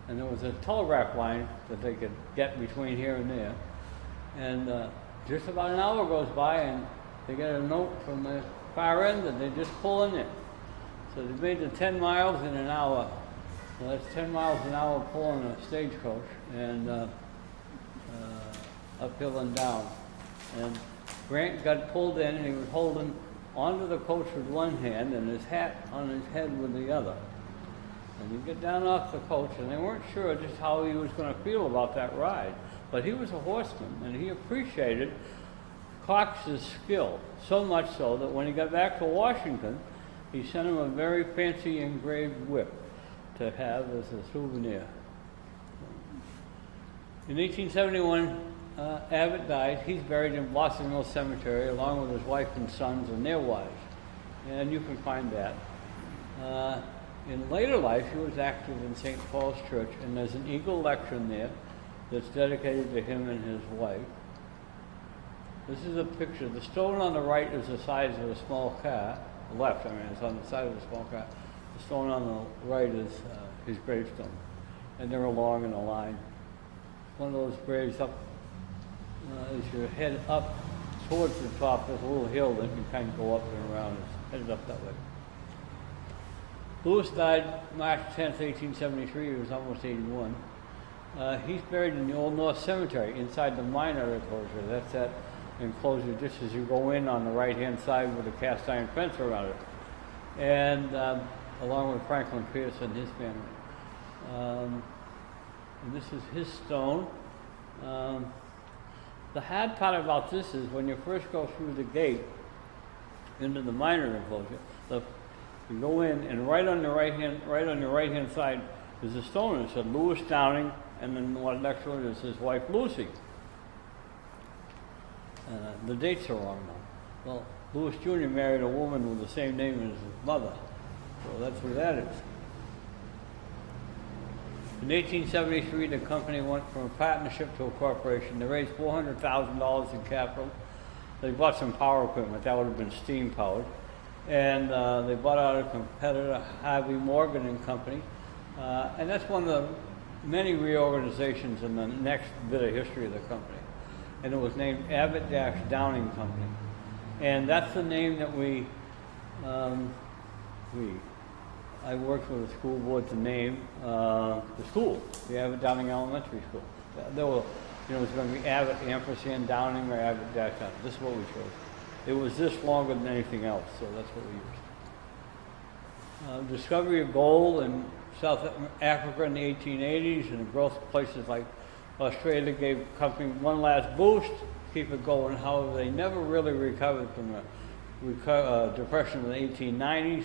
And there was a telegraph line that they could get between here and there. And just about an hour goes by and they get a note from the far end that they just pull in there. So they made the 10 miles in an hour. So that's 10 miles an hour pulling a stagecoach. And uphill and down. And Grant got pulled in and he was holding onto the coach with one hand and his hat on his head with the other. And he got down off the coach and they weren't sure just how he was going to feel about that ride. But he was a horseman and he appreciated Cox's skill, so much so that when he got back to Washington, he sent him a very fancy engraved whip to have as a souvenir. In 1871, Abbott died. He's buried in Blossom Hill Cemetery along with his wife and sons and their wives. And you can find that. In later life, he was active in St. Paul's Church, and there's an eagle lectern there that's dedicated to him and his wife. This is a picture. The stone on the right is the size of a small car. The left, it's on the side of a small car. The stone on the right is his gravestone. And they're along in a line. One of those graves up, as you head up towards the top, there's a little hill that you kind of go up and around. It's headed up that way. Lewis died March 10th, 1873. He was almost 81. He's buried in the Old North Cemetery inside the minor enclosure. That's that enclosure just as you go in on the right-hand side with a cast iron fence around it. And along with Franklin Pierce and his family. And this is his stone. The hard part about this is when you first go through the gate into the minor enclosure, you go in and right on your right hand side is a stone that said Lewis Downing, and then one next to it is his wife Lucy. The dates are wrong now. Well, Lewis Jr. married a woman with the same name as his mother, so that's who that is. In 1873, the company went from a partnership to a corporation. They raised $400,000 in capital. They bought some power equipment. That would have been steam powered. And they bought out a competitor, Harvey Morgan and Company. And that's one of the many reorganizations in the next bit of history of the company. And it was named Abbot-Downing Company. And that's the name that I worked with the school board to name the school, the Abbot-Downing Elementary School. There were, it was going to be Abbott ampersand Downing or Abbot-Downing. This is what we chose. It was this longer than anything else, so that's what we used. Discovery of gold in South Africa in the 1880s and the growth of places like Australia gave the company one last boost, keep it going. However, they never really recovered from the depression of the 1890s.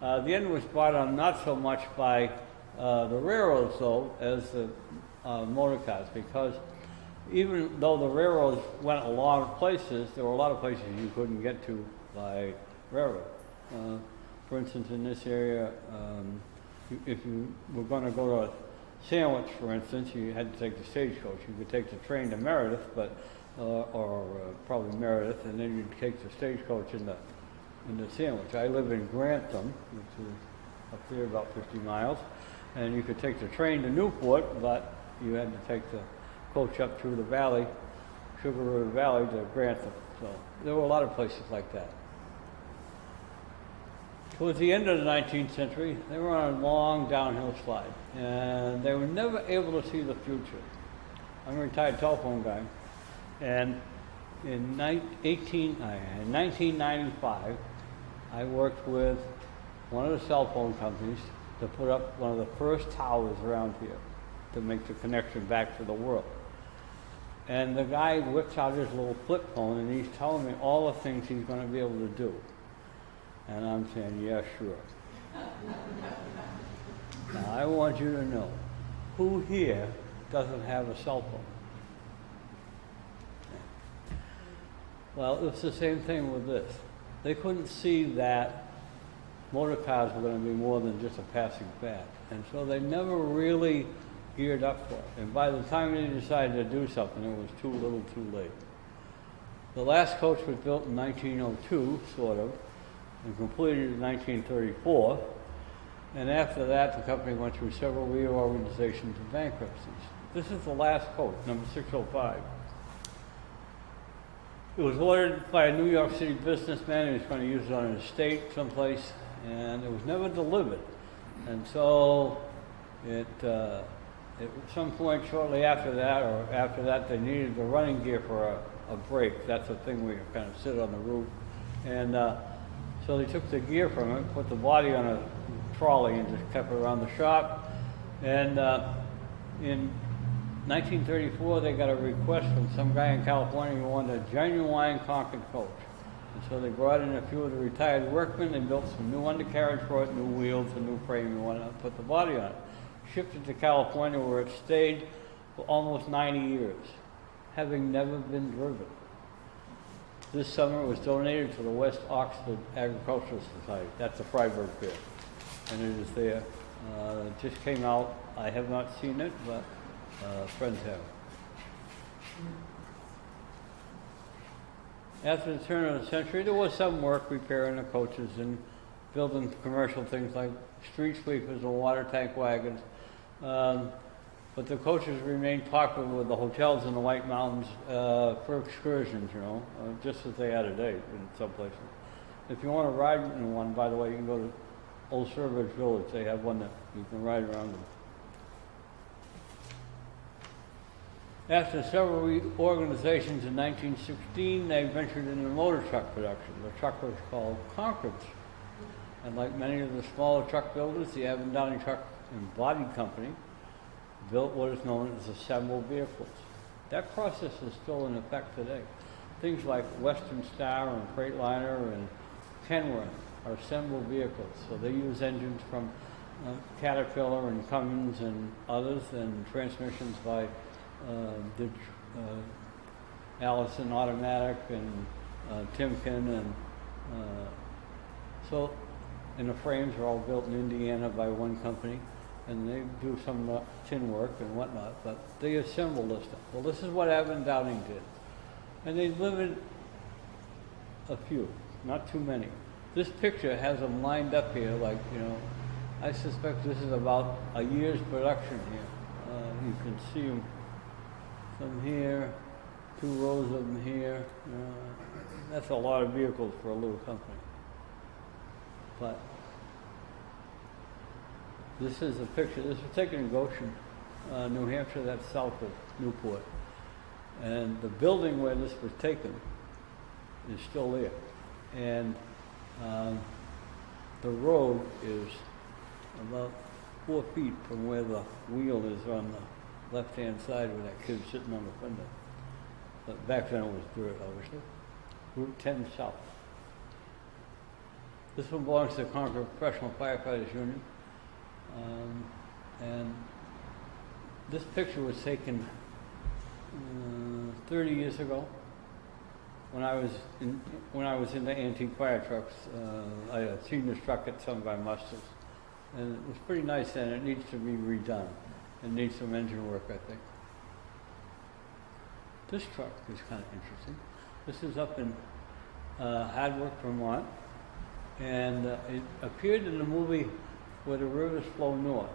The end was brought on not so much by the railroads, though, as the motor cars, because even though the railroads went a lot of places, there were a lot of places you couldn't get to by railroad. For instance, in this area, if you were going to go to Sandwich, for instance, you had to take the stagecoach. You could take the train to Meredith, or probably Meredith, and then you'd take the stagecoach in the Sandwich. I live in Grantham, which is up there about 50 miles, and you could take the train to Newport, but you had to take the coach up through the valley, Sugar River Valley to Grantham. So there were a lot of places like that. Towards the end of the 19th century, they were on a long downhill slide, and they were never able to see the future. I'm a retired telephone guy, and in 1995, I worked with one of the cell phone companies to put up one of the first towers around here to make the connection back to the world. And the guy whips out his little flip phone and he's telling me all the things he's going to be able to do. And I'm saying, yeah, sure. Now, I want you to know, who here doesn't have a cell phone? Well, it's the same thing with this. They couldn't see that motor cars were going to be more than just a passing fad. And so they never really geared up for it. And by the time they decided to do something, it was too little too late. The last coach was built in 1902, sort of, and completed in 1934. And after that, the company went through several reorganizations and bankruptcies. This is the last coach, number 605. It was ordered by a New York City businessman who was going to use it on an estate someplace, and it was never delivered. And so it at some point shortly after that, or after that, they needed the running gear for a brake. That's the thing where you kind of sit on the roof. And so they took the gear from it, put the body on a trolley and just kept it around the shop. And in 1934, they got a request from some guy in California who wanted a genuine Concord Coach. And so they brought in a few of the retired workmen. They built some new undercarriage for it, new wheels, a new frame. They wanted to put the body on it. Shipped it to California, where it stayed for almost 90 years, having never been driven. This summer it was donated to the West Oxford Agricultural Society. That's the Freiburg Fair, and it is there. It just came out. I have not seen it, but friends have. After the turn of the century, there was some work repairing the coaches and building commercial things like street sweepers and water tank wagons. But the coaches remained popular with the hotels in the White Mountains for excursions, you know, just as they are today in some places. If you want to ride in one, by the way, you can go to Old Sturbridge Village. They have one that you can ride around them. After several reorganizations in 1916, they ventured into motor truck production. The truck was called Concord. And like many of the smaller truck builders, the Abbot-Downing Truck and Body Company built what is known as assembled vehicles. That process is still in effect today. Things like Western Star and Freightliner and Kenworth are assembled vehicles. So they use engines from Caterpillar and Cummins and others, and transmissions by Allison Automatic and Timken, and and the frames are all built in Indiana by one company, and they do some tin work and whatnot, but they assemble this stuff. Well, this is what Abbot-Downing did, and they limited a few, not too many. This picture has them lined up here, like, you know, I suspect this is about a year's production here. You can see them. Some here, 2 rows of them here. That's a lot of vehicles for a little company. But this is a picture. This was taken in Goshen, New Hampshire. That's south of Newport. And the building where this was taken is still there. And the road is about 4 feet from where the wheel is on the left-hand side where that kid's sitting on the window. But back then it was dirt, obviously. Route 10 South. This one belongs to the Concord Professional Firefighters Union. And this picture was taken 30 years ago when I was in the antique fire trucks. I had seen this truck at some of my musters, and it was pretty nice, and it needs to be redone. It needs some engine work, I think. This truck is kind of interesting. This is up in Hardwick, Vermont, and it appeared in the movie Where the Rivers Flow North.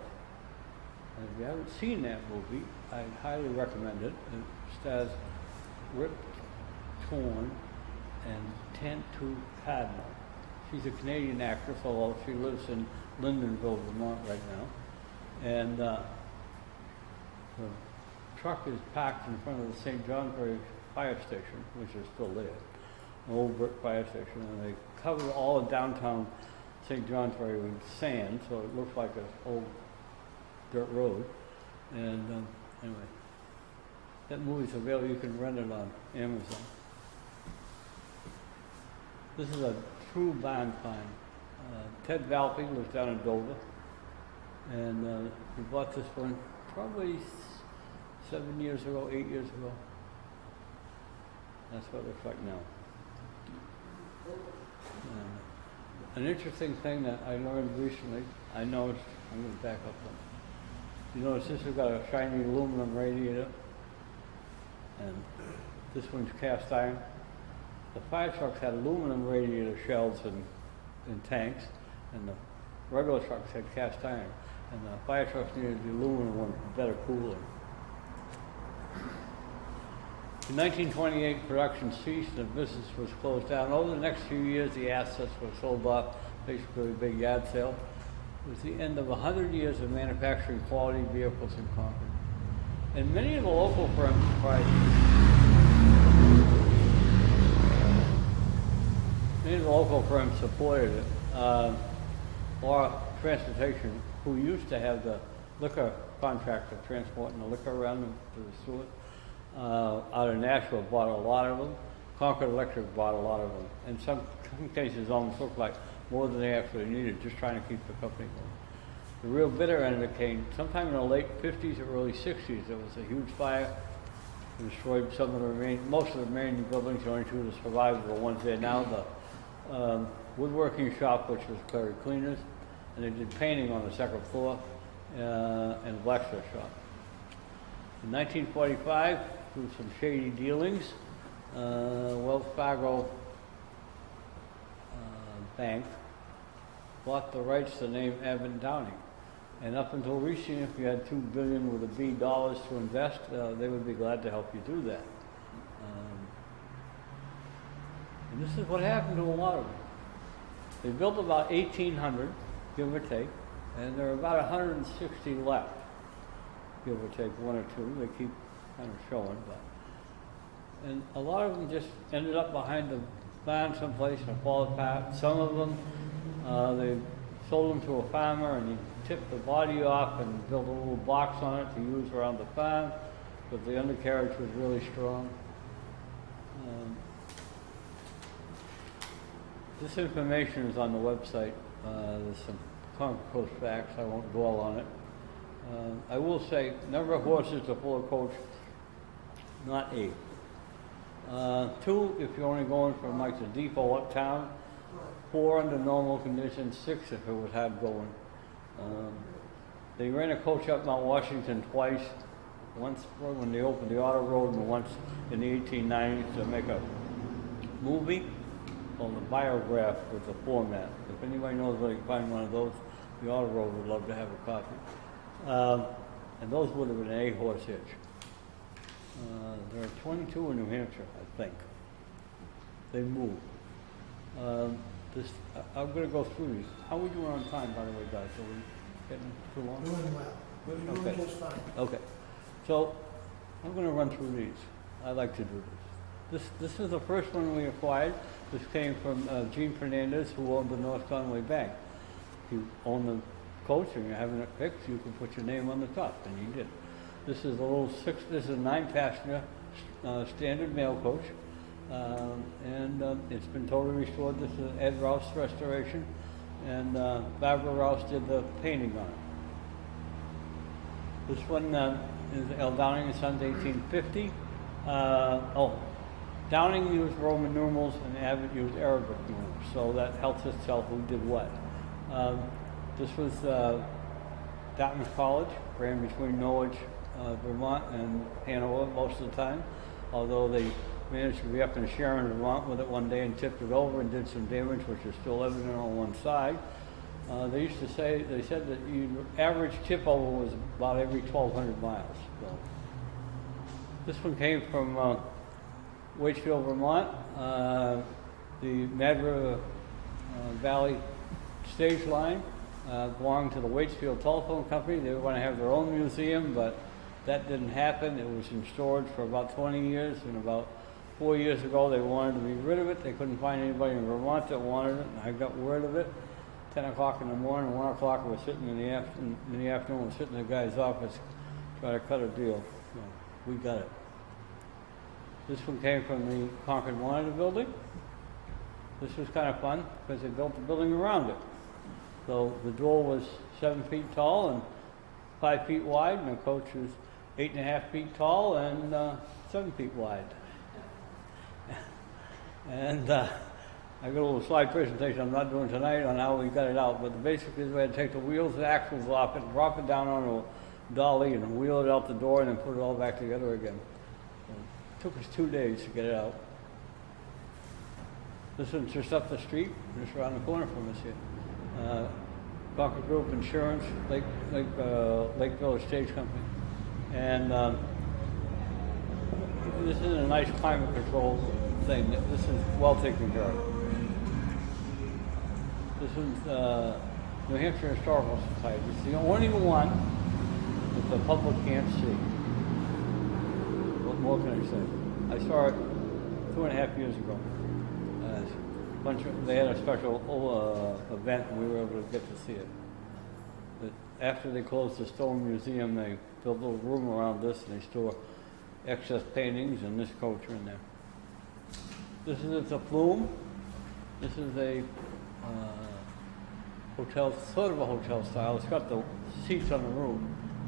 And if you haven't seen that movie, I'd highly recommend it. It stars Rip Torn and Tantu Cardinal. She's a Canadian actress, although she lives in Lyndonville, Vermont right now. And the truck is parked in front of the St. Johnsbury Fire Station, which is still there, an old brick fire station, and they covered all of downtown St. Johnsbury with sand, so it looks like an old dirt road. And anyway, that movie's available. You can rent it on Amazon. This is a true barn find. Ted Valpy lives down in Dover, and he bought this one probably 7 years ago, 8 years ago. That's what it looks like now. An interesting thing that I learned recently, I'm going to back up one. You notice this has got a shiny aluminum radiator, and this one's cast iron. The fire trucks had aluminum radiator shells and tanks, and the regular trucks had cast iron. And the fire trucks needed the aluminum one for better cooling. In 1928, production ceased and business was closed down. Over the next few years, the assets were sold off, basically a big yard sale. was the end of 100 years of manufacturing quality vehicles in Concord. And many of the local firms supported it. Or Transportation, who used to have the liquor contractor transporting the liquor around to the sewer, out of Nashville, bought a lot of them. Concord Electric bought a lot of them. In some cases, almost looked like more than they actually needed, just trying to keep the company going. The real bitter end of it came sometime in the late 50s or early 60s. There was a huge fire. It destroyed most of the remaining buildings. The only two that survived were the ones there now. The woodworking shop, which was Clary Cleaners, and they did painting on the second floor, and the blacksmith shop. In 1945, through some shady dealings, Wells Fargo Bank bought the rights to the name Abbot-Downing. And up until recently, if you had $2 billion with a B dollars to invest, they would be glad to help you do that. And this is what happened to a lot of them. They built about 1,800, give or take, and there are about 160 left, give or take one or two. They keep kind of showing, but. And a lot of them just ended up behind the barn someplace and fall apart. Some of them, they sold them to a farmer and he tipped the body off and built a little box on it to use around the farm, but the undercarriage was really strong. This information is on the website. There's some Concord Coach facts. I won't dwell on it. I will say, number of horses to full of coach, not 8. 2 if you're only going from like the depot uptown. 4 under normal conditions. 6 if it was hard going. They ran a coach up Mount Washington twice. Once when they opened the auto road, and once in the 1890s to make a movie on the Biograph with the format. If anybody knows where you can find one of those, the auto road would love to have a copy. And those would have been an 8-horse hitch. There are 22 in New Hampshire, I think. They move. I'm going to go through these. How are we doing on time, by the way, guys? Are we getting too long? Doing well. We're doing Okay. just fine. Okay. So I'm going to run through these. I like to do this. This is the first one we acquired. This came from Gene Fernandez, who owned the North Conway Bank. If you own the coach and you're having it fixed, you can put your name on the top, and he did. This is this is a 9-passenger standard mail coach, and it's been totally restored. This is Ed Rouse restoration, and Barbara Rouse did the painting on it. This one is L. Downing & Sons, 1850. Downing used Roman numerals and Abbott used Arabic numerals, so that helps us tell who did what. This was Dartmouth College, ran between Norwich, Vermont and Hanover most of the time, although they managed to be up in Sharon, Vermont with it one day and tipped it over and did some damage, which is still evident on one side. They said that the average tip over was about every 1,200 miles. So. This one came from Waitsfield, Vermont, the Mad River Valley stage line belonged to the Waitsfield Telephone Company. They were going to have their own museum, but that didn't happen. It was in storage for about 20 years, and about 4 years ago they wanted to be rid of it. They couldn't find anybody in Vermont that wanted it, and I got word of it. 10 o'clock in the morning, 1 o'clock, we're sitting in the afternoon, we're sitting in the guy's office trying to cut a deal. So we got it. This one came from the Concord Monitor building. This was kind of fun because they built the building around it. So the door was 7 feet tall and 5 feet wide, and the coach was 8.5 feet tall and 7 feet wide. And I got a little slide presentation I'm not doing tonight on how we got it out, but the basic is we had to take the wheels and axles off it, drop it down on a dolly, and wheel it out the door, and then put it all back together again. It took us 2 days to get it out. This one's just up the street, just around the corner from us here. Concord Group Insurance, Lake Village Stage Company. And this is a nice climate control thing. This is well taken care of. This one's New Hampshire Historical Society. It's the only one that the public can't see. What more can I say? I saw it 2.5 years ago. They had a special event and we were able to get to see it. But after they closed the Stone Museum, they built a little room around this and they store excess paintings and this coach in there. This is at the Flume. This is a hotel, sort of a hotel style. It's got the seats on the roof.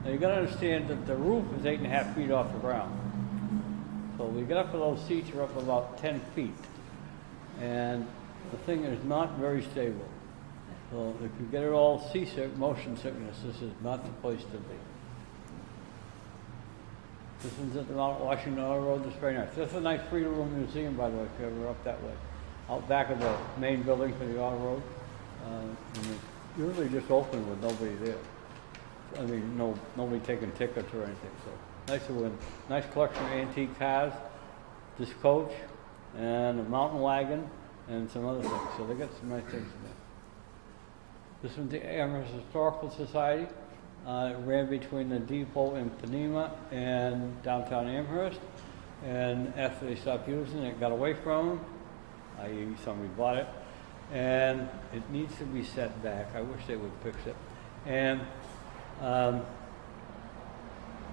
Now you gotta understand that the roof is 8.5 feet off the ground. So we get up to those seats, are up about 10 feet. And the thing is not very stable. So if you get it all seasick, motion sickness, this is not the place to be. This one's at the Mount Washington Auto Road, this is very nice. This is a nice freedom room museum, by the way, if you ever up that way. Out back of the main building for the Auto Road. And it's usually just open with nobody there. I mean, nobody taking tickets or anything, so. Nice to win. Nice collection of antique cars, this coach, and a mountain wagon, and some other things. So they got some nice things in there. This one's the Amherst Historical Society. It ran between the depot in Panema and downtown Amherst. And after they stopped using it, it got away from them, i.e. somebody bought it. And it needs to be set back. I wish they would fix it. And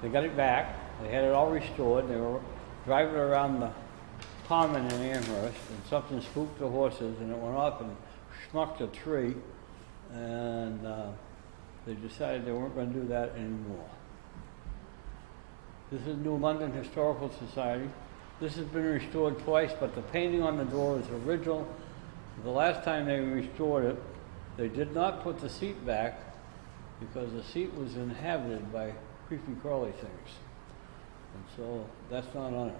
they got it back. They had it all restored. They were driving around the common in Amherst, and something spooked the horses, and it went up and smucked a tree. And they decided they weren't going to do that anymore. This is New London Historical Society. This has been restored twice, but the painting on the door is original. The last time they restored it, they did not put the seat back because the seat was inhabited by creepy crawly things. And so that's not on it.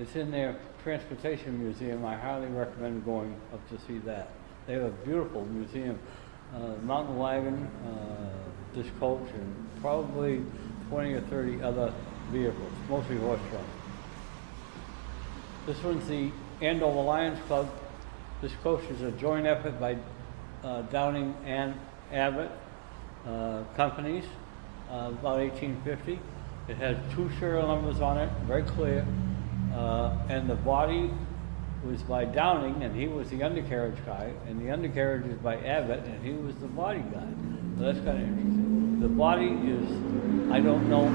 It's in their transportation museum. I highly recommend going up to see that. They have a beautiful museum. Mountain wagon, this coach, and probably 20 or 30 other vehicles, mostly horse-drawn. This one's the Andover Lions Club. This coach is a joint effort by Downing and Abbott companies, about 1850. It has 2 serial numbers on it, very clear, and the body was by Downing, and he was the undercarriage guy, and the undercarriage is by Abbott, and he was the body guy. So that's kind of interesting. The body is, I don't know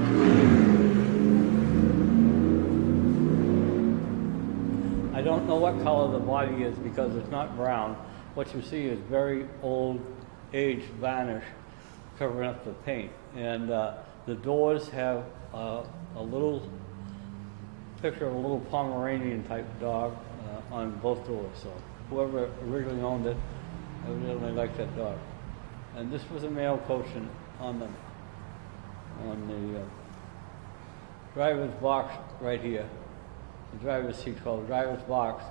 what color the body is because it's not brown. What you see is very old, aged varnish covering up the paint. And the doors have a little picture of a little Pomeranian type dog on both doors. So whoever originally owned it evidently liked that dog. And this was a mail coach on the driver's box right here. The driver's seat called the driver's box.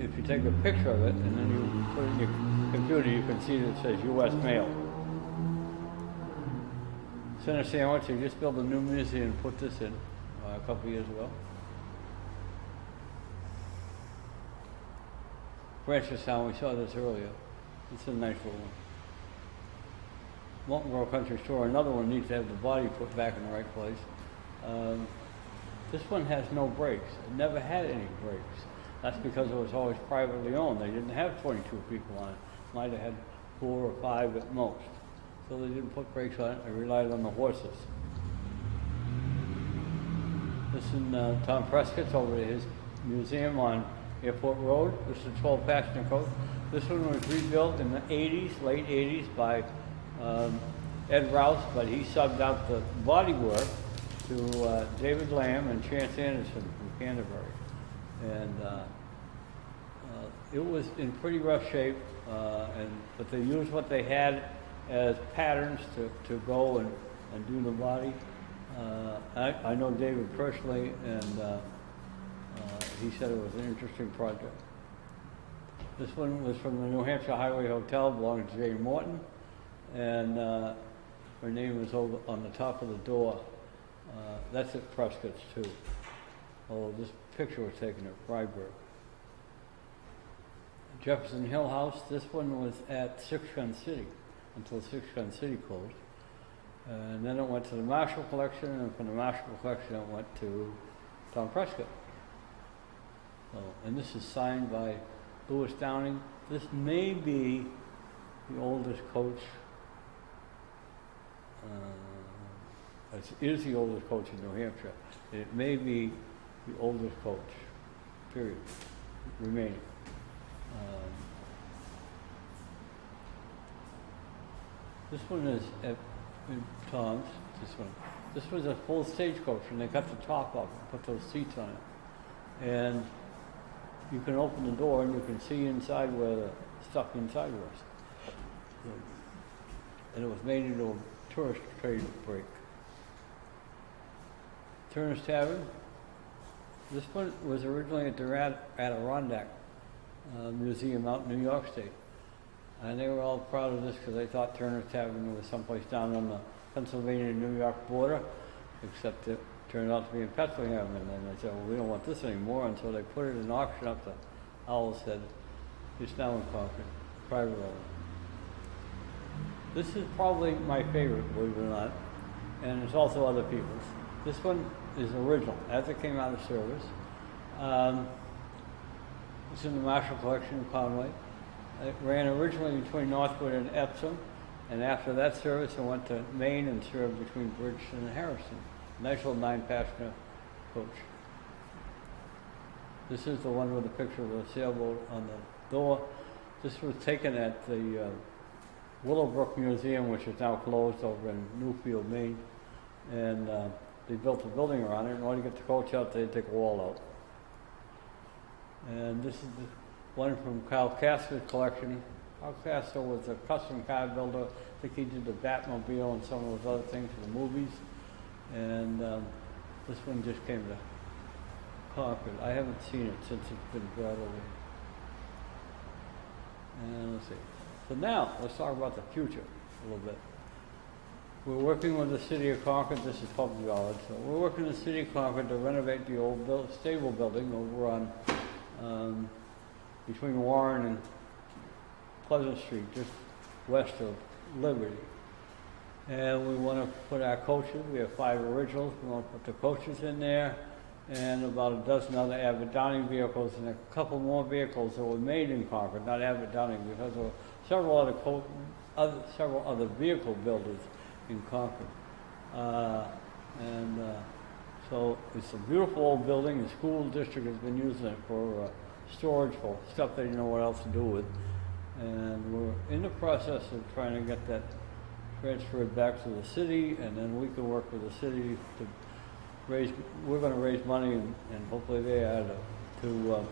If you take a picture of it and then you put it in your computer, you can see that it says U.S. Mail. Center Sandwich, they just built a new museum and put this in a couple years ago. Branchestown, we saw this earlier. It's a nice little one. Molten Grove Country Store, another one needs to have the body put back in the right place. This one has no brakes. It never had any brakes. That's because it was always privately owned. They didn't have 22 people on it. Might have had 4 or 5 at most. So they didn't put brakes on it. They relied on the horses. This is Tom Prescott's over at his museum on Airport Road. This is a 12-passenger coach. This one was rebuilt in the 80s, late 80s by Ed Rouse, but he subbed out the body work to David Lamb and Chance Anderson from Canterbury. And it was in pretty rough shape, but they used what they had as patterns to go and do the body. I know David personally, and he said it was an interesting project. This one was from the New Hampshire Highway Hotel, belonging to Jane Morton, and her name was over on the top of the door. That's at Prescott's too. Oh, this picture was taken at Freiburg. Jefferson Hill House, this one was at Six Gun City. until Six Gun City closed. And then it went to the Marshall Collection, and from the Marshall Collection it went to Tom Prescott. So, and this is signed by Louis Downing. This may be the oldest coach. It is the oldest coach in New Hampshire. It may be the oldest coach, period, remaining. This one is at Tom's, this one. This was a full stagecoach, and they cut the top off and put those seats on it. And you can open the door and you can see inside where the stuff inside was. And it was made into a tourist trade break. Turner's Tavern. This one was originally at the Adirondack Museum out in New York State. And they were all proud of this because they thought Turner's Tavern was someplace down on the Pennsylvania-New York border, except it turned out to be in Bethlehem. And then they said, well, we don't want this anymore. And so they put it in auction up to Owl's Head. It's now in Concord, private owner. This is probably my favorite, believe it or not, and it's also other people's. This one is original, as it came out of service. It's in the Marshall Collection in Conway. It ran originally between Northwood and Epsom, and after that service it went to Maine and served between Bridgeton and Harrison. Nice little 9-passenger coach. This is the one with the picture of the sailboat on the door. This was taken at the Willowbrook Museum, which is now closed over in Newfield, Maine, and they built a building around it. In order to get the coach out, they had to take a wall out. And this is the one from Carl Castor's collection. Carl Castor was a custom car builder. I think he did the Batmobile and some of those other things for the movies. And this one just came to Concord. I haven't seen it since it's been brought over. And let's see. So now, let's talk about the future a little bit. We're working with the city of Concord. This is public knowledge. So we're working with the city of Concord to renovate the old stable building over on between Warren and Pleasant Street, just west of Liberty. And we want to put our coaches. We have 5 originals. We want to put the coaches in there, and about a dozen other Abbot-Downing vehicles, and a couple more vehicles that were made in Concord, not Abbot-Downing, because there were several other vehicle builders in Concord. So it's a beautiful old building. The school district has been using it for storage for stuff they didn't know what else to do with. And we're in the process of trying to get that transferred back to the city, and then we can work with the city to raise, we're going to raise money, and hopefully they are to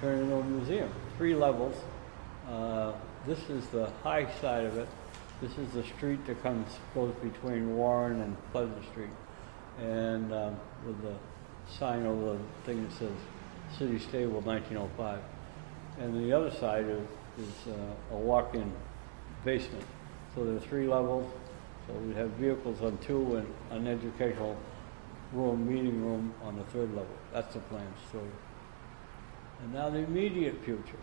turn it into a museum. 3 levels. This is the high side of it. This is the street that goes between Warren and Pleasant Street, and with the sign over the thing that says City Stable 1905. And the other side is a walk-in basement. So there are 3 levels. So we have vehicles on 2 and an educational room, meeting room on the 3rd level. That's the plan. So, and now the immediate future.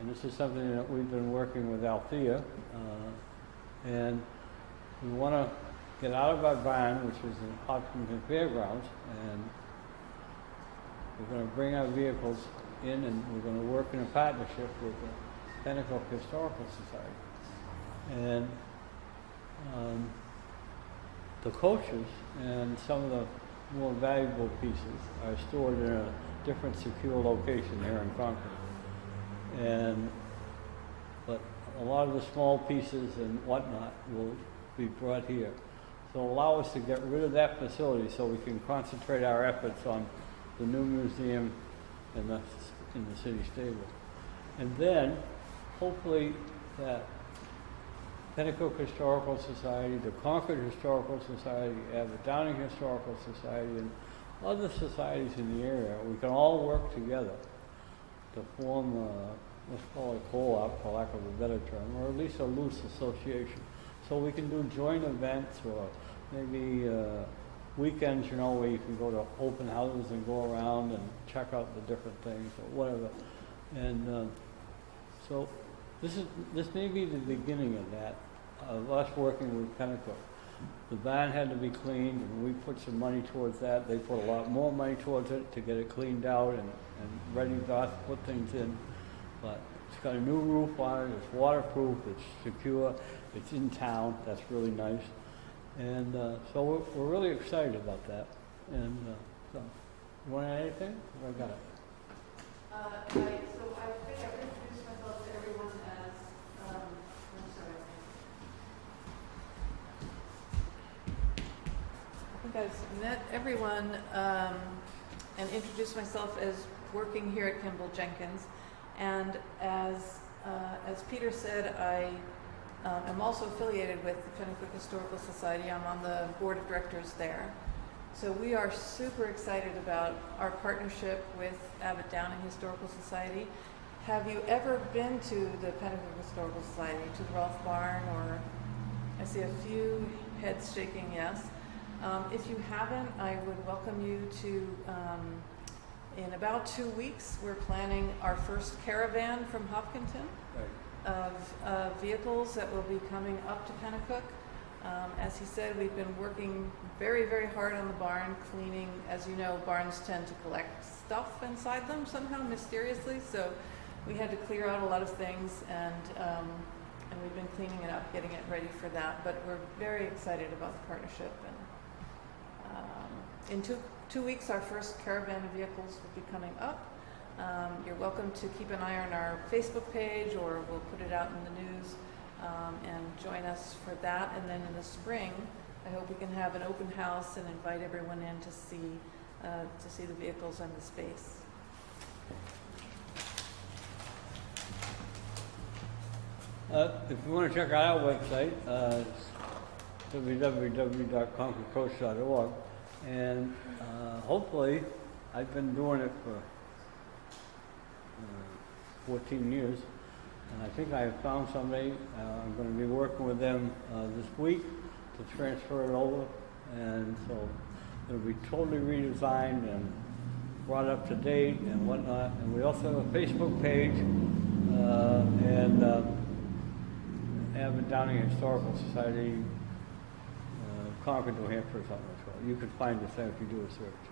And this is something that we've been working with Althea, and we want to get out of our barn, which is in Hopkinton Fairgrounds, and we're going to bring our vehicles in, and we're going to work in a partnership with the Pennacook Historical Society. And the coaches and some of the more valuable pieces are stored in a different secure location here in Concord. But a lot of the small pieces and whatnot will be brought here. So allow us to get rid of that facility so we can concentrate our efforts on the new museum in the city stable. And then, hopefully, that Pennacook Historical Society, the Concord Historical Society, Abbot-Downing Historical Society, and other societies in the area, we can all work together to form, let's call it co-op, for lack of a better term, or at least a loose association. So we can do joint events, or maybe weekends, you know, where you can go to open houses and go around and check out the different things, or whatever. And so this may be the beginning of that, of us working with Concord. The barn had to be cleaned, and we put some money towards that. They put a lot more money towards it to get it cleaned out and ready to us put things in. But it's got a new roof on it, it's waterproof, it's secure, it's in town, that's really nice. And so we're really excited about that. And so, you want to add anything? I got it. So I think I've introduced myself to everyone as, I'm sorry. I think I've met everyone and introduced myself as working here at Kimball Jenkins. And as Peter said, I am also affiliated with the Concord Historical Society. I'm on the board of directors there. So we are super excited about our partnership with Abbot-Downing Historical Society. Have you ever been to the Concord Historical Society, to the Rolfe Barn, or I see a few heads shaking yes. If you haven't, I would welcome you to, in about 2 weeks, we're planning our first caravan from Hopkinton of vehicles that will be coming up to Pennacook. As he said, we've been working very, very hard on the barn, cleaning. As you know, barns tend to collect stuff inside them somehow mysteriously, so we had to clear out a lot of things, and we've been cleaning it up, getting it ready for that. But we're very excited about the partnership. And in two weeks, our first caravan of vehicles will be coming up. You're welcome to keep an eye on our Facebook page, or we'll put it out in the news. And join us for that. And then in the spring, I hope we can have an open house and invite everyone in to see the vehicles and the space. If you want to check out our website, it's www.concordcoach.org, and hopefully, I've been doing it for 14 years. And I think I have found somebody. I'm going to be working with them this week to transfer it over, and so it'll be totally redesigned and brought up to date and whatnot. And we also have a Facebook page and Abbot-Downing Historical Society, Concord, New Hampshire, or something like that. You can find us there if you do a search.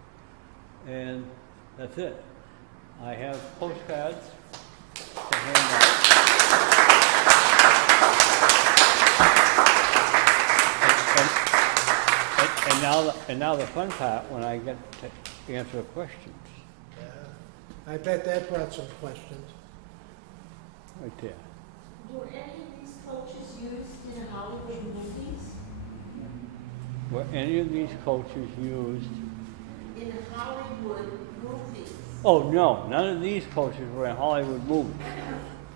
And that's it. I have postcards to hand out. And now the fun part, when I get to answer questions. Yeah. I bet that brought some questions. Right there. Were any of these coaches used in Hollywood movies? Were any of these coaches used? In Hollywood movies? Oh, no, none of these coaches were in Hollywood movies.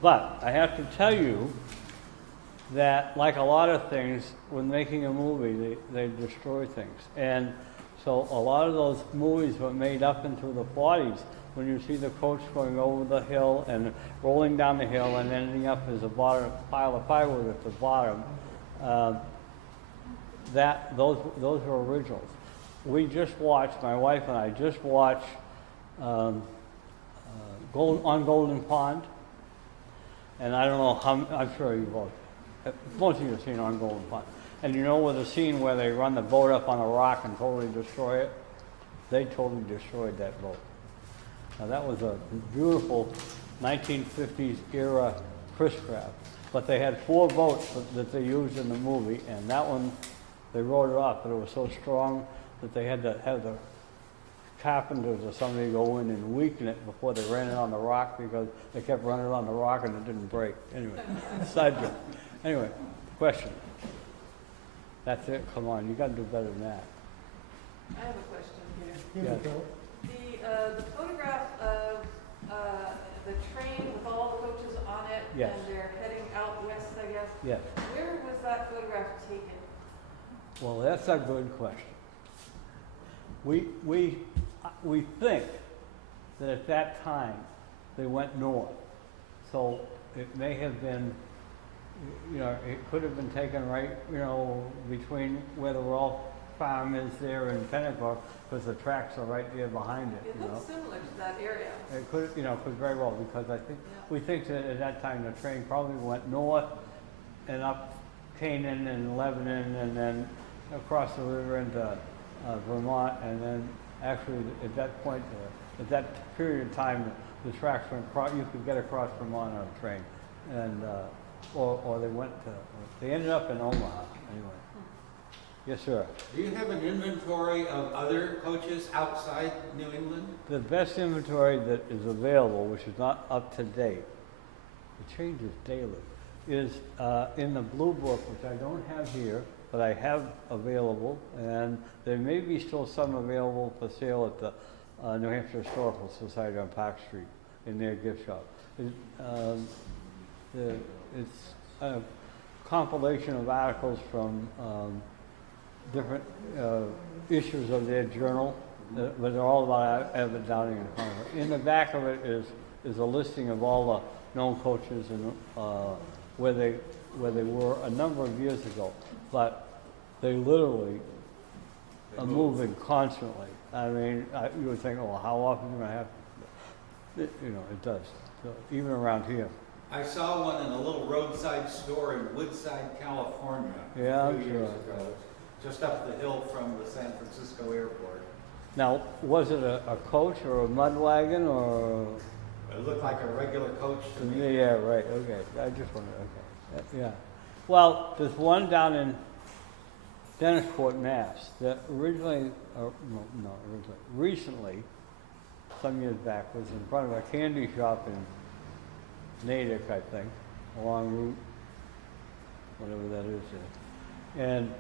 But I have to tell you that, like a lot of things, when making a movie, they destroy things. And so a lot of those movies were made up into the 40s, when you see the coach going over the hill and rolling down the hill and ending up as a pile of firewood at the bottom. Those were originals. We just watched, my wife and I just watched on Golden Pond, and I don't know how, I'm sure you both, most of you have seen on Golden Pond. And you know with the scene where they run the boat up on a rock and totally destroy it? They totally destroyed that boat. Now that was a beautiful 1950s era Chris craft. But they had 4 boats that they used in the movie, and that one, they rode it off, but it was so strong that they had to have the carpenters or somebody go in and weaken it before they ran it on the rock, because they kept running it on the rock and it didn't break. Anyway, side joke. Anyway, question. That's it, come on, you gotta do better than that. I have a question here. Here Yes. we go. The photograph of the train with all the coaches on it, Yes. and they're heading out west, I guess. Yes. Where was that photograph taken? Well, that's a good question. We think that at that time they went north, so it may have been, you know, it could have been taken right, you know, between where the Rolfe farm is there in Concord, because the tracks are right there behind it, It you know. looks similar to that area. It could, you know, could very well, because I think, Yeah. we think that at that time the train probably went north and up Canaan and Lebanon and then across the river into Vermont, and then actually at that point, at that period of time, the tracks went across, you could get across Vermont on a train. And, or they went to, they ended up in Omaha, anyway. Yes, sir. Do you have an inventory of other coaches outside New England? The best inventory that is available, which is not up to date, it changes daily, is in the blue book, which I don't have here, but I have available, and there may be still some available for sale at the New Hampshire Historical Society on Park Street in their gift shop. It's a compilation of articles from different issues of their journal, but they're all about Abbot-Downing and Concord. In the back of it is a listing of all the known coaches and where they were a number of years ago, but they literally are moving constantly. I mean, you would think, oh, how often do I have? You know, it does. So even around here. I saw one in a little roadside store in Woodside, California. Yeah, a I'm few years sure. ago, just up the hill from the San Francisco airport. Now, was it a coach or a mud wagon or? It looked like a regular coach to me. Yeah, right, okay. I just wondered, okay. Yeah. Well, there's one down in Dennisport, Mass. That originally, recently, some years back, was in front of a candy shop in Natick, I think, along Route, whatever that is there. And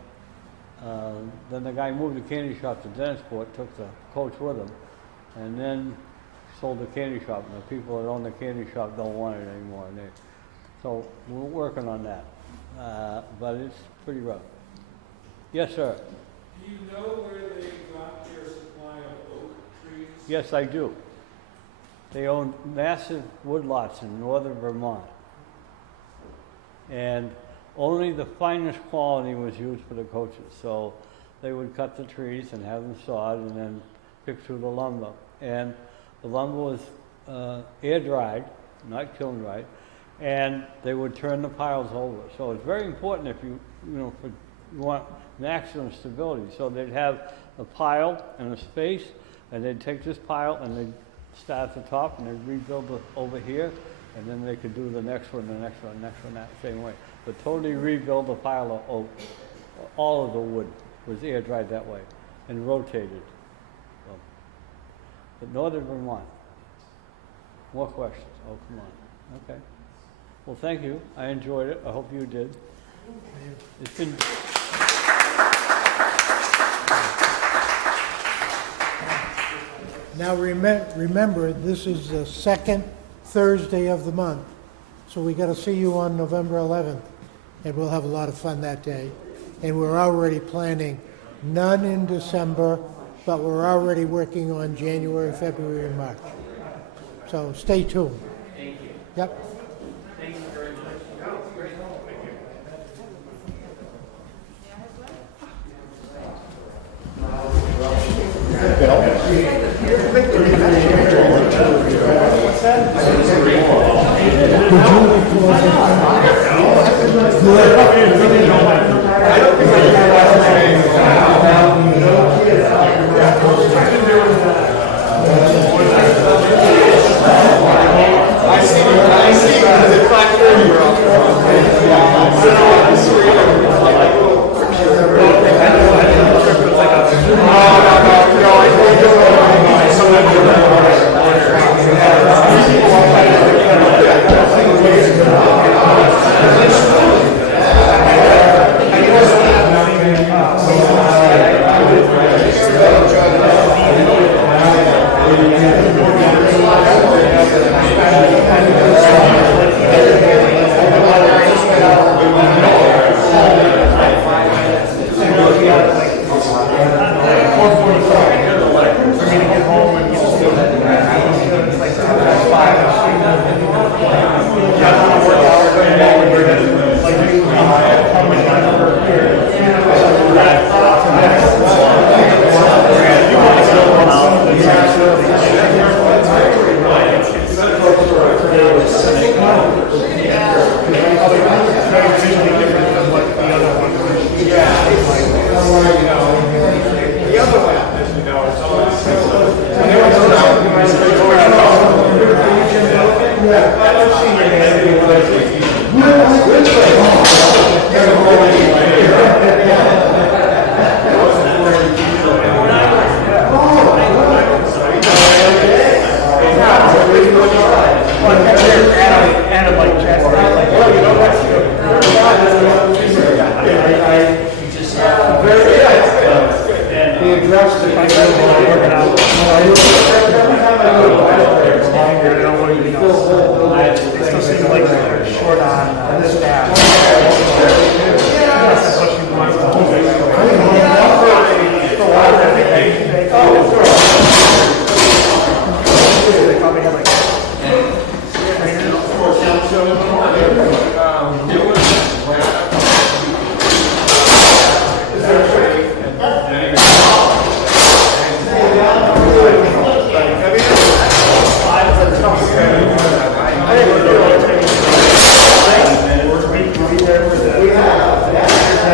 then the guy moved the candy shop to Dennisport, took the coach with him, and then sold the candy shop. And the people that own the candy shop don't want it anymore. So we're working on that, but it's pretty rough. Yes, sir. Do you know where they got their supply of oak trees? Yes, I do. They own massive woodlots in northern Vermont. And only the finest quality was used for the coaches. So they would cut the trees and have them sawed and then pick through the lumber. And the lumber was air dried, not kiln dried, and they would turn the piles over. So it's very important if you want maximum stability. So they'd have a pile and a space, and they'd take this pile and they'd start at the top and they'd rebuild it over here, and then they could do the next one, the next one, the next one, that same way. But totally rebuild the pile of oak. All of the wood was air dried that way and rotated. So, but northern Vermont. More questions? Oh, come on. Okay. Well, thank you. I enjoyed it. I hope you did. It's been. Now remember, this is the second Thursday of the month, so we got to see you on November 11th, and we'll have a lot of fun that day. And we're already planning none in December, but we're already working on January, February, and March. So stay tuned. Thank you. Yep. Thank you very much. Could you